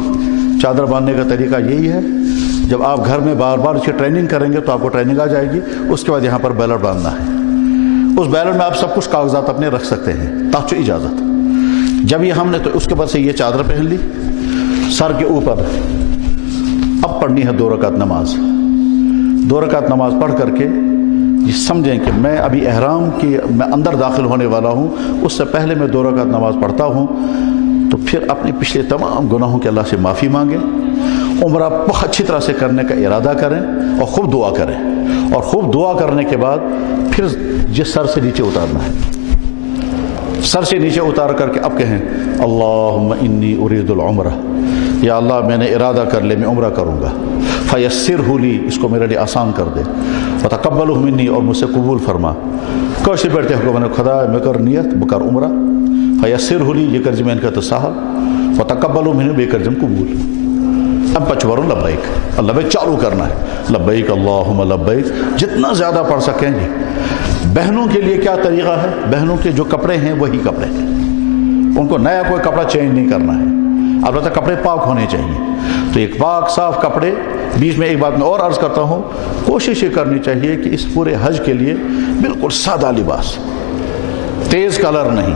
چادر باندھنے کا طریقہ یہی ہے, جب آپ گھر میں بار بار اس کی ٹریننگ کریں گے تو آپ کو ٹریننگ آ جائے گی. اس کے بعد یہاں پر بیلٹ باندھنا ہے. اس بیلٹ میں آپ سب کچھ کاغذات اپنے رکھ سکتے ہیں تاچو اجازت. جب یہ ہم نے تو اس کے بعد سے یہ چادر پہن لی سر کے اوپر. اب پڑھنی ہے 2 رکعت نماز. 2 رکعت نماز پڑھ کر کے یہ سمجھیں کہ میں ابھی احرام کی میں اندر داخل ہونے والا ہوں, اس سے پہلے میں 2 رکعت نماز پڑھتا ہوں. تو پھر اپنے پچھلے تمام گناہوں کے اللہ سے معافی مانگیں. عمرہ بہت اچھی طرح سے کرنے کا ارادہ کریں اور خوب دعا کریں. اور خوب دعا کرنے کے بعد پھر جس سر سے نیچے اتارنا ہے, سر سے نیچے اتار کر کے اب کہیں اللہم انی ارید العمرہ, یا اللہ میں نے ارادہ کر لے میں عمرہ کروں گا. فیسرہ لی, اس کو میرے لیے آسان کر دے. وتقبلہ منی, اور مجھ سے قبول فرما. کوشش بیٹھتے ہو کہ میں خدا مکر نیت بکر عمرہ. فیسرہ لی, یہ کرجم ان کا تو سہل. وتقبلہ منی, بے کرجم قبول. اب پچوروں لبیک, لبیک چالو کرنا ہے. لبیک اللہم لبیک, جتنا زیادہ پڑھ سکیں گے. بہنوں کے لیے کیا طریقہ ہے, بہنوں کے جو کپڑے ہیں وہی کپڑے ہیں, ان کو نیا کوئی کپڑا چینج نہیں کرنا ہے. البتہ کپڑے پاک ہونے چاہیے. تو ایک پاک صاف کپڑے. بیچ میں ایک بات میں اور عرض کرتا ہوں, کوشش یہ کرنی چاہیے کہ اس پورے حج کے لیے بالکل سادہ لباس, تیز کلر نہیں,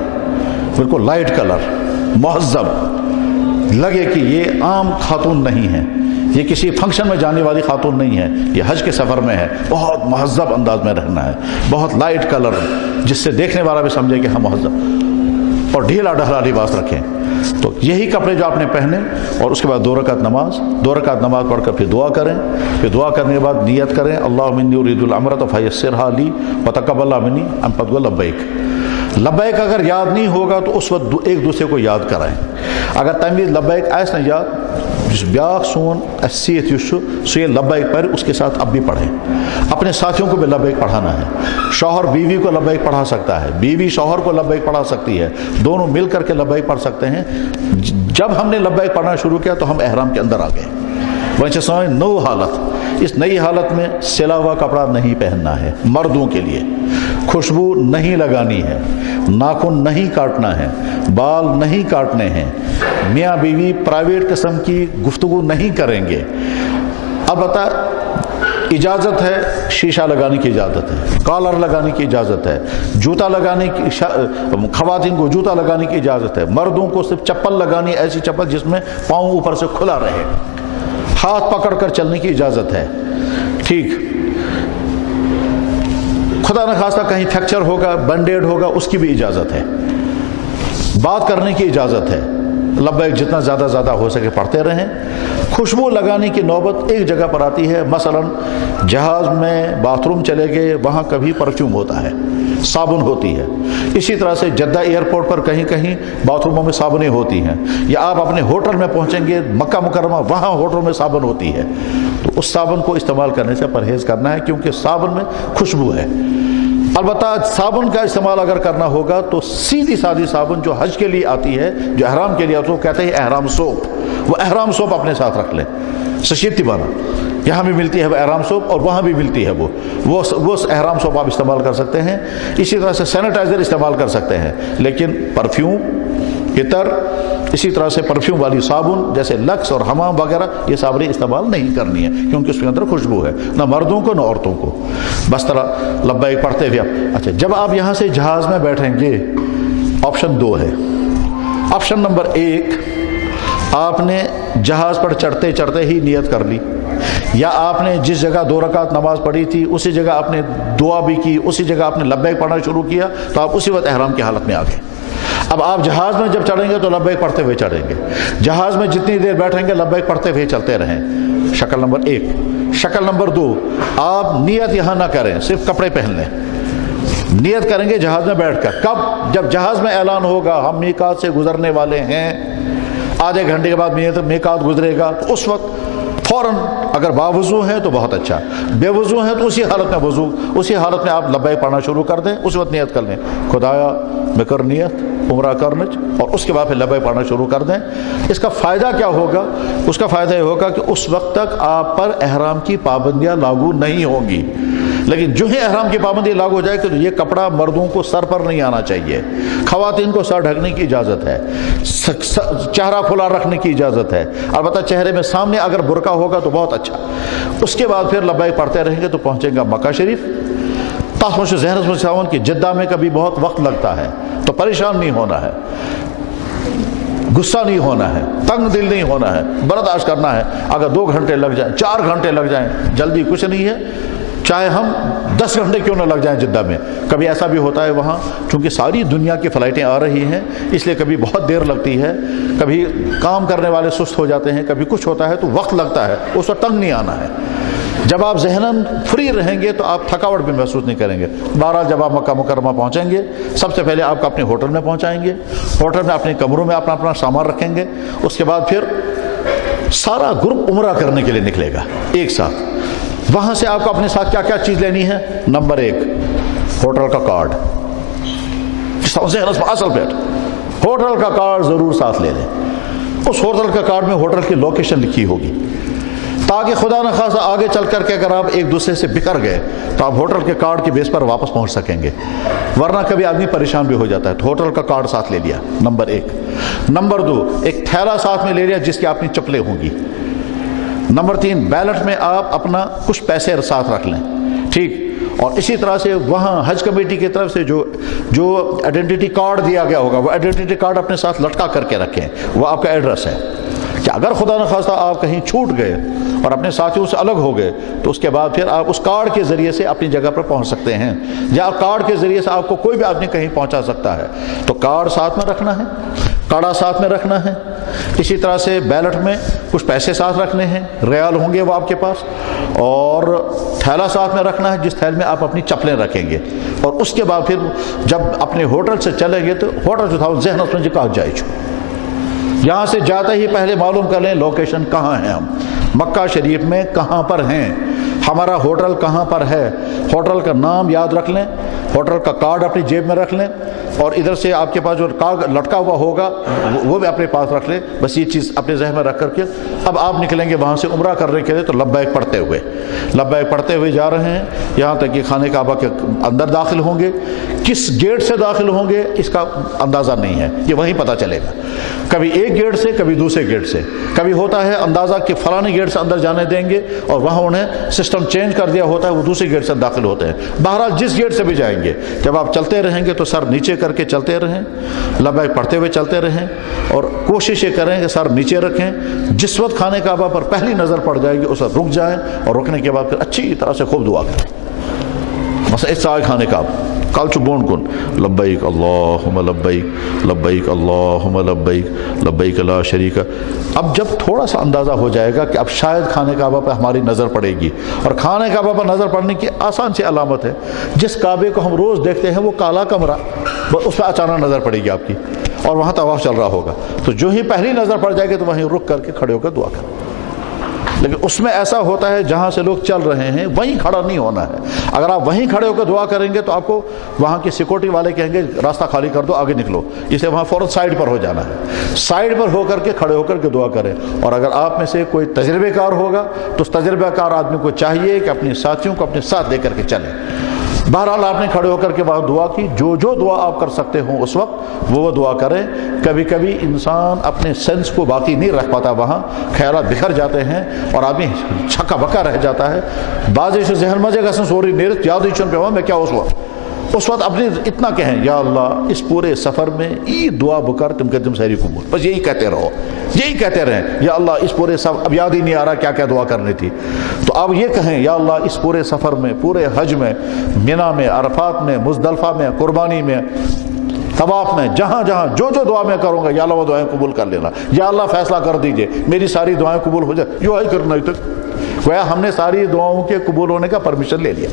بالکل لائٹ کلر, مہذب لگے کہ یہ عام خاتون نہیں ہے, یہ کسی فنکشن میں جانے والی خاتون نہیں ہے, یہ حج کے سفر میں ہے. بہت مہذب انداز میں رہنا ہے, بہت لائٹ کلر, جس سے دیکھنے والا بھی سمجھے کہ ہم مہذب. اور ڈھیلا ڈھالا لباس رکھیں. تو یہی کپڑے جو آپ نے پہنے اور اس کے بعد 2 رکعت نماز پڑھ کر پھر دعا کریں. پھر دعا کرنے کے بعد نیت کریں اللہم انی ارید العمرۃ فیسرھا لی وتقبلھا منی. ہم پتہ گو لبیک. لبیک اگر یاد نہیں ہوگا تو اس وقت ایک دوسرے کو یاد کرائیں. اگر تمہ وز لبیک آس نہ یاد جس بیاکھ سون سیت یس سو یہ لبیک پڑھ اس کے ساتھ اب بھی پڑھیں. اپنے ساتھیوں کو بھی لبیک پڑھانا ہے. شوہر بیوی کو لبیک پڑھا سکتا ہے, بیوی شوہر کو لبیک پڑھا سکتی ہے, دونوں مل کر کے لبیک پڑھ سکتے ہیں. جب ہم نے لبیک پڑھنا شروع کیا تو ہم احرام کے اندر آ گئے. وہیں سوئیں نو حالت. اس نئی حالت میں سلا ہوا کپڑا نہیں پہننا ہے مردوں کے لیے, خوشبو نہیں لگانی ہے, ناخن نہیں کاٹنا ہے, بال نہیں کاٹنے ہیں, میاں بیوی پرائیویٹ قسم کی گفتگو نہیں کریں گے. البتہ اجازت ہے شیشہ لگانے کی اجازت ہے, کالر لگانے کی اجازت ہے, جوتا لگانے کی خواتین کو جوتا لگانے کی اجازت ہے. مردوں کو صرف چپل لگانی, ایسی چپل جس میں پاؤں اوپر سے کھلا رہے. ہاتھ پکڑ کر چلنے کی اجازت ہے. ٹھیک, خدا نہ خواستہ کہیں فریکچر ہوگا, بینڈیڈ ہوگا, اس کی بھی اجازت ہے. بات کرنے کی اجازت ہے. لبیک جتنا زیادہ ہو سکے پڑھتے رہیں. خوشبو لگانے کی نوبت ایک جگہ پر آتی ہے. مثلا جہاز میں باتھ روم چلے گئے, وہاں کبھی پرفیوم ہوتا ہے, صابن ہوتی ہے. اسی طرح سے جدہ ایئرپورٹ پر کہیں باتھ روموں میں صابنیں ہوتی ہیں. یا آپ اپنے ہوٹل میں پہنچیں گے مکہ مکرمہ, وہاں ہوٹل میں صابن ہوتی ہے. تو اس صابن کو استعمال کرنے سے پرہیز کرنا ہے کیونکہ صابن میں خوشبو ہے. البتہ صابن کا استعمال اگر کرنا ہوگا تو سیدھی سادی صابن جو حج کے لیے آتی ہے, جو احرام کے لیے آتی ہے, وہ کہتے ہیں احرام سوپ. وہ احرام سوپ اپنے ساتھ رکھ لیں. سشیتی بانا یہاں بھی ملتی ہے وہ احرام سوپ, اور وہاں بھی ملتی ہے وہ احرام سوپ آپ استعمال کر سکتے ہیں. اسی طرح سے سینیٹائزر استعمال کر سکتے ہیں. لیکن پرفیوم, عطر, اسی طرح سے پرفیوم والی صابن جیسے لکس اور حمام وغیرہ, یہ صابنیں استعمال نہیں کرنی ہے کیونکہ اس کے اندر خوشبو ہے, نہ مردوں کو نہ عورتوں کو. بس طرح لبیک پڑھتے ہوئے. اچھا, جب آپ یہاں سے جہاز میں بیٹھیں گے آپشن 2 ہے. آپشن نمبر 1, آپ نے جہاز پر چڑھتے ہی نیت کر لی, یا آپ نے جس جگہ 2 رکعت نماز پڑھی تھی اسی جگہ آپ نے دعا بھی کی, اسی جگہ آپ نے لبیک پڑھنا شروع کیا, تو آپ اسی وقت احرام کی حالت میں آ گئے. اب آپ جہاز میں جب چڑھیں گے تو لبیک پڑھتے ہوئے چڑھیں گے. جہاز میں جتنی دیر بیٹھیں گے لبیک پڑھتے ہوئے چلتے رہیں. شکل نمبر 1. شکل نمبر 2, آپ نیت یہاں نہ کریں, صرف کپڑے پہن لیں. نیت کریں گے جہاز میں بیٹھ کر. کب؟ جب جہاز میں اعلان ہوگا ہم میقات سے گزرنے والے ہیں, آدھے گھنٹے کے بعد میقات گزرے گا, تو اس وقت فوراً اگر باوضو ہیں تو بہت اچھا, بے وضو ہیں تو اسی حالت میں آپ لبیک پڑھنا شروع کر دیں. اس وقت نیت کر لیں خدایا میں کر نیت عمرہ کرنچ, اور اس کے بعد پھر لبیک پڑھنا شروع کر دیں. اس کا فائدہ کیا ہوگا؟ اس کا فائدہ یہ ہوگا کہ اس وقت تک آپ پر احرام کی پابندیاں لاگو نہیں ہوں گی. لیکن جو ہی احرام کی پابندی لاگو ہو جائے کہ یہ کپڑا مردوں کو سر پر نہیں آنا چاہیے, خواتین کو سر ڈھکنے کی اجازت ہے, چہرہ کھلا رکھنے کی اجازت ہے. البتہ چہرے میں سامنے اگر برقع ہوگا تو بہت اچھا. اس کے بعد پھر لبیک پڑھتے رہیں گے تو پہنچیں گا مکہ شریف. تاسمش ذہن میں ساون کہ جدہ میں کبھی بہت وقت لگتا ہے, تو پریشان نہیں ہونا ہے, غصہ نہیں ہونا ہے, تنگ دل نہیں ہونا ہے, برداشت کرنا ہے. اگر 2 گھنٹے لگ جائیں, 4 گھنٹے لگ جائیں, جلدی کچھ نہیں ہے. چاہے ہم 10 گھنٹے کیوں نہ لگ جائیں جدہ میں. کبھی ایسا بھی ہوتا ہے وہاں, چونکہ ساری دنیا کی فلائٹیں آ رہی ہیں, اس لیے کبھی بہت دیر لگتی ہے, کبھی کام کرنے والے سست ہو جاتے ہیں, کبھی کچھ ہوتا ہے تو وقت لگتا ہے. اس وقت تنگ نہیں آنا ہے. جب آپ ذہناً فری رہیں گے تو آپ تھکاوٹ بھی محسوس نہیں کریں گے. بہرحال جب آپ مکہ مکرمہ پہنچیں گے, سب سے پہلے آپ کو اپنے ہوٹل میں پہنچائیں گے. ہوٹل میں اپنے کمروں میں اپنا سامان رکھیں گے. اس کے بعد پھر سارا گروپ عمرہ کرنے کے لیے نکلے گا ایک ساتھ. وہاں سے آپ کو اپنے ساتھ کیا کیا چیز لینی ہے؟ نمبر 1, ہوٹل کا کارڈ. اصل پیٹ ہوٹل کا کارڈ ضرور ساتھ لے لیں. اس ہوٹل کا کارڈ میں ہوٹل کی لوکیشن لکھی ہوگی, تاکہ خدا نہ خواستہ آگے چل کر کے اگر آپ ایک دوسرے سے بکھر گئے تو آپ ہوٹل کے کارڈ کے بیس پر واپس پہنچ سکیں گے. ورنہ کبھی آدمی پریشان بھی ہو جاتا ہے. تو ہوٹل کا کارڈ ساتھ لے لیا, نمبر 1. نمبر 2, ایک تھیلا ساتھ میں لے لیا جس کی اپنی چپلیں ہوں گی. نمبر 3, بیلٹ میں آپ اپنا کچھ پیسے ساتھ رکھ لیں. ٹھیک. اور اسی طرح سے وہاں حج کمیٹی کی طرف سے جو آئیڈینٹی کارڈ دیا گیا ہوگا, وہ آئیڈینٹی کارڈ اپنے ساتھ لٹکا کر کے رکھیں. وہ آپ کا ایڈریس ہے. کہ اگر خدا نخواستہ آپ کہیں چھوٹ گئے اور اپنے ساتھیوں سے الگ ہو گئے تو اس کے بعد پھر آپ اس کارڈ کے ذریعے سے اپنی جگہ پر پہنچ سکتے ہیں، یا کارڈ کے ذریعے سے آپ کو کوئی بھی آدمی کہیں پہنچا سکتا ہے۔ تو کارڈ ساتھ میں رکھنا ہے، کاڑا ساتھ میں رکھنا ہے، اسی طرح سے بیلٹ میں کچھ پیسے ساتھ رکھنے ہیں، ریال ہوں گے وہ آپ کے پاس، اور تھیلا ساتھ میں رکھنا ہے جس تھیل میں آپ اپنی چپلیں رکھیں گے، اور اس کے بعد پھر جب اپنے ہوٹل سے چلیں گے تو ہوٹل جو تھا وہ ذہن میں کہاں جائے چھو، یہاں سے جاتے ہی پہلے معلوم کر لیں لوکیشن کہاں ہے، ہم مکہ شریف میں کہاں پر ہیں، ہمارا ہوٹل کہاں پر ہے، ہوٹل کا نام یاد رکھ لیں، ہوٹل کا کارڈ اپنی جیب میں رکھ لیں، اور ادھر سے آپ کے پاس جو کارڈ لٹکا ہوا ہوگا وہ بھی اپنے پاس رکھ لیں۔ بس یہ چیز اپنے ذہن میں رکھ کر کے اب آپ نکلیں گے وہاں سے عمرہ کرنے کے لیے، تو لبیک پڑھتے ہوئے جا رہے ہیں، یہاں تک کہ خانہ کعبہ کے اندر داخل ہوں گے۔ کس گیٹ سے داخل ہوں گے اس کا اندازہ نہیں ہے، یہ وہیں پتہ چلے گا، کبھی ایک گیٹ سے کبھی دوسرے گیٹ سے، کبھی ہوتا ہے اندازہ کہ فلاں گیٹ سے اندر جانے دیں گے اور وہاں انہیں سسٹم چینج کر دیا ہوتا ہے، وہ دوسرے گیٹ سے داخل ہوتے ہیں۔ بہرحال جس گیٹ سے بھی جائیں گے، جب آپ چلتے رہیں گے تو سر نیچے کر کے چلتے رہیں، لبیک پڑھتے ہوئے چلتے رہیں، اور کوشش یہ کریں کہ سر نیچے رکھیں۔ جس وقت خانہ کعبہ پر پہلی نظر پڑ جائے گی اس وقت رک جائیں، اور رکنے کے بعد پھر اچھی طرح سے خوب دعا کریں۔ مثلا اس طرح خانہ کعبہ کال چھ بون کن لبیک اللہم لبیک لبیک اللہم لبیک لبیک لا شریک۔ اب جب تھوڑا سا اندازہ ہو جائے گا کہ اب شاید خانہ کعبہ پہ ہماری نظر پڑے گی، اور خانہ کعبہ پر نظر پڑنے کی آسان سی علامت ہے، جس کعبے کو ہم روز دیکھتے ہیں وہ کالا کمرہ، اس پہ اچانک نظر پڑے گی آپ کی، اور وہاں طواف چل رہا ہوگا، تو جو ہی پہلی نظر پڑ جائے گی تو وہیں رک کر کے کھڑے ہو کر دعا کریں۔ لیکن اس میں ایسا ہوتا ہے جہاں سے لوگ چل رہے ہیں وہیں کھڑا نہیں ہونا ہے۔ اگر آپ وہیں کھڑے ہو کر دعا کریں گے تو آپ کو وہاں کی سیکورٹی والے کہیں گے راستہ خالی کر دو، آگے نکلو، اس لیے وہاں فوراً سائیڈ پر ہو جانا ہے، سائیڈ پر ہو کر کے کھڑے ہو کر کے دعا کریں۔ اور اگر آپ میں سے کوئی تجربے کار ہوگا تو اس تجربہ کار آدمی کو چاہیے کہ اپنے ساتھیوں کو اپنے ساتھ لے کر کے چلیں۔ بہرحال آپ نے کھڑے ہو کر کے وہاں دعا کی، جو دعا آپ کر سکتے ہوں اس وقت وہ دعا کریں۔ کبھی کبھی انسان اپنے سینس کو باقی نہیں رکھ پاتا، وہاں خیالات بکھر جاتے ہیں اور آدمی چھکا بکا رہ جاتا ہے، بعض ذہن میں جگہ سوری نیرت یاد ہی چن پہ ہوا میں کیا اس وقت اپنے اتنا کہیں یا اللہ اس پورے سفر میں ای دعا بکر تم کہ تم سہری قبول، بس یہی کہتے رہو، یہی کہتے رہیں یا اللہ اس پورے سفر، اب یاد ہی نہیں آ رہا کیا کیا دعا کرنی تھی، تو اب یہ کہیں یا اللہ اس پورے سفر میں، پورے حج میں، مینا میں، عرفات میں، مزدلفہ میں، قربانی میں، طواف میں، جہاں جہاں جو دعا میں کروں گا یا اللہ وہ دعائیں قبول کر لینا، یا اللہ فیصلہ کر دیجئے میری ساری دعائیں قبول ہو جائے، یوں ہی کرنا تک گویا ہم نے ساری دعاؤں کے قبول ہونے کا پرمیشن لے لیا۔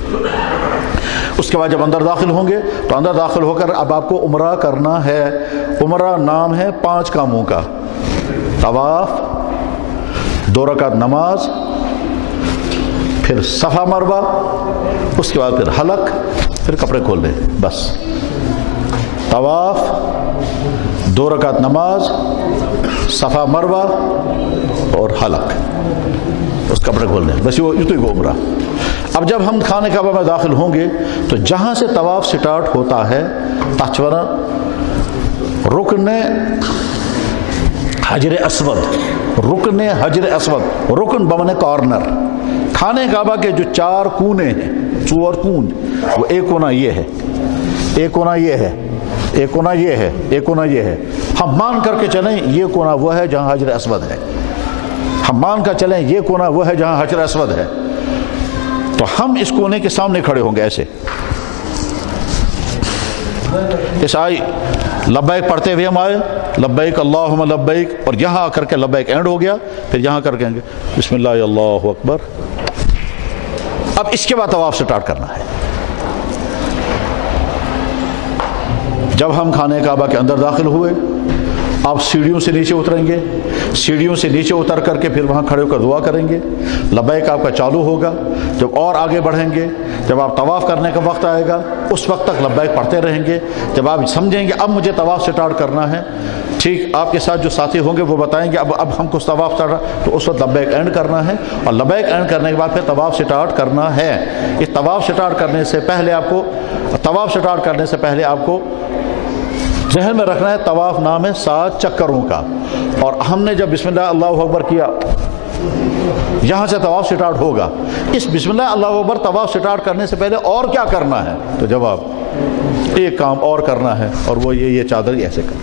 اس کے بعد جب اندر داخل ہوں گے تو اندر داخل ہو کر اب آپ کو عمرہ کرنا ہے۔ عمرہ نام ہے 5 کاموں کا: طواف، 2 رکعت نماز، پھر صفا مروہ، اس کے بعد پھر حلق، پھر کپڑے کھول دیں، بس طواف، 2 رکعت نماز، صفا مروہ اور حلق، اس کپڑے کھول دیں، بس یہ تو عمرہ۔ اب جب ہم خانہ کعبہ میں داخل ہوں گے تو جہاں سے طواف سٹارٹ ہوتا ہے تچورا رکن حجر اسود، رکن حجر اسود، رکن بمانے کارنر، خانہ کعبہ کے جو 4 کونے ہیں، 4 کون، وہ ایک کونا یہ ہے، ایک کونا یہ ہے، ایک کونا یہ ہے، ایک کونا یہ ہے، ہم مان کر کے چلیں یہ کونا وہ ہے جہاں حجر اسود ہے، ہم مان کر چلیں یہ کونا وہ ہے جہاں حجر اسود ہے، تو ہم اس کونے کے سامنے کھڑے ہوں گے ایسے، اس آئی لبیک پڑھتے ہوئے ہم آئے لبیک اللہم لبیک، اور یہاں آ کر کے لبیک اینڈ ہو گیا، پھر یہاں کر کے بسم اللہ اللہ اکبر۔ اب اس کے بعد طواف سٹارٹ کرنا ہے۔ جب ہم خانہ کعبہ کے اندر داخل ہوئے آپ سیڑھیوں سے نیچے اتریں گے، سیڑھیوں سے نیچے اتر کر کے پھر وہاں کھڑے ہو کر دعا کریں گے، لبیک آپ کا چالو ہوگا۔ جب اور آگے بڑھیں گے، جب آپ طواف کرنے کا وقت آئے گا اس وقت تک لبیک پڑھتے رہیں گے۔ جب آپ سمجھیں گے اب مجھے طواف سٹارٹ کرنا ہے، ٹھیک آپ کے ساتھ جو ساتھی ہوں گے وہ بتائیں گے اب ہم کو طواف سٹارٹ، تو اس وقت لبیک اینڈ کرنا ہے، اور لبیک اینڈ کرنے کے بعد پھر طواف سٹارٹ کرنا ہے۔ اس طواف سٹارٹ کرنے سے پہلے آپ کو ذہن میں رکھنا ہے طواف نام ہے 7 چکروں کا، اور ہم نے جب بسم اللہ اللہ اکبر کیا یہاں سے طواف سٹارٹ ہوگا۔ اس بسم اللہ اللہ اکبر طواف سٹارٹ کرنے سے پہلے اور کیا کرنا ہے؟ تو جواب ایک کام اور کرنا ہے، اور وہ یہ چادر ایسے کر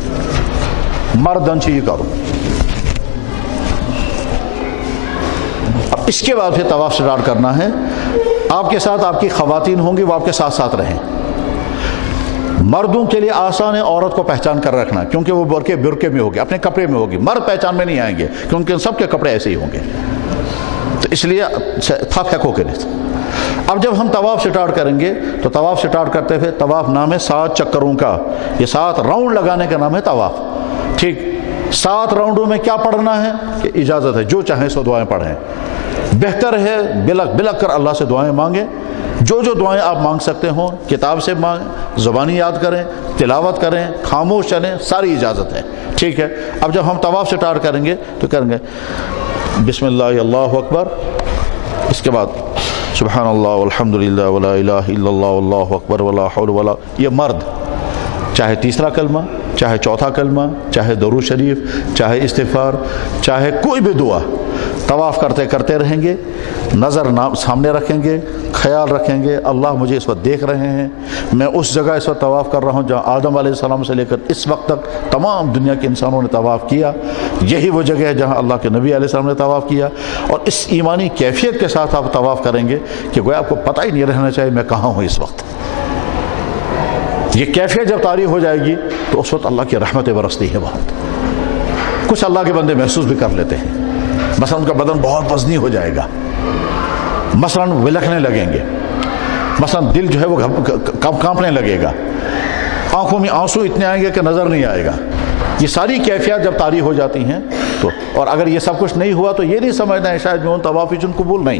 مردن سے یہ کرو، اس کے بعد پھر طواف سٹارٹ کرنا ہے. آپ کے ساتھ آپ کی خواتین ہوں گی، وہ آپ کے ساتھ ساتھ رہیں. مردوں کے لیے آسان ہے عورت کو پہچان کر رکھنا، کیونکہ وہ برقعے میں ہوگی، اپنے کپڑے میں ہوگی. مرد پہچان میں نہیں آئیں گے کیونکہ سب کے کپڑے ایسے ہی ہوں گے، تو اس لیے پھیکو کے لیے. اب جب ہم طواف سٹارٹ کریں گے تو طواف سٹارٹ کرتے ہوئے، طواف نام ہے 7 چکروں کا، یہ 7 راؤنڈ لگانے کا نام ہے طواف. ٹھیک، 7 راؤنڈوں میں کیا پڑھنا ہے کہ اجازت ہے جو چاہیں سو دعائیں پڑھیں. بہتر ہے بلک کر اللہ سے دعائیں مانگیں. جو دعائیں آپ مانگ سکتے ہوں کتاب سے مانگیں، زبانی یاد کریں، تلاوت کریں، خاموش چلیں، ساری اجازت ہے. ٹھیک ہے. اب جب ہم طواف سٹارٹ کریں گے تو کریں گے بسم اللہ اللہ اکبر، اس کے بعد سبحان اللہ والحمد للہ ولا الہ الا اللہ واللہ اکبر ولا حول ولا. یہ مرد چاہے تیسرا کلمہ، چاہے چوتھا کلمہ، چاہے درود شریف، چاہے استغفار، چاہے کوئی بھی دعا، طواف کرتے رہیں گے. نظر سامنے رکھیں گے، خیال رکھیں گے اللہ مجھے اس وقت دیکھ رہے ہیں، میں اس جگہ اس وقت طواف کر رہا ہوں جہاں آدم علیہ السلام سے لے کر اس وقت تک تمام دنیا کے انسانوں نے طواف کیا. یہی وہ جگہ ہے جہاں اللہ کے نبی علیہ السلام نے طواف کیا. اور اس ایمانی کیفیت کے ساتھ آپ طواف کریں گے کہ گویا آپ کو پتہ ہی نہیں رہنا چاہیے میں کہاں ہوں اس وقت. یہ کیفیت جب طاری ہو جائے گی تو اس وقت اللہ کی رحمتیں برستی ہے بہت. کچھ اللہ کے بندے محسوس بھی کر لیتے ہیں، مثلا ان کا بدن بہت وزنی ہو جائے گا، مثلا ولکھنے لگیں گے، مثلا دل جو ہے وہ کانپنے لگے گا، آنکھوں میں آنسو اتنے آئیں گے کہ نظر نہیں آئے گا. یہ ساری کیفیات جب طاری ہو جاتی ہیں تو، اور اگر یہ سب کچھ نہیں ہوا تو یہ نہیں سمجھنا ہے شاید میں ان طوافی جن قبول نہیں.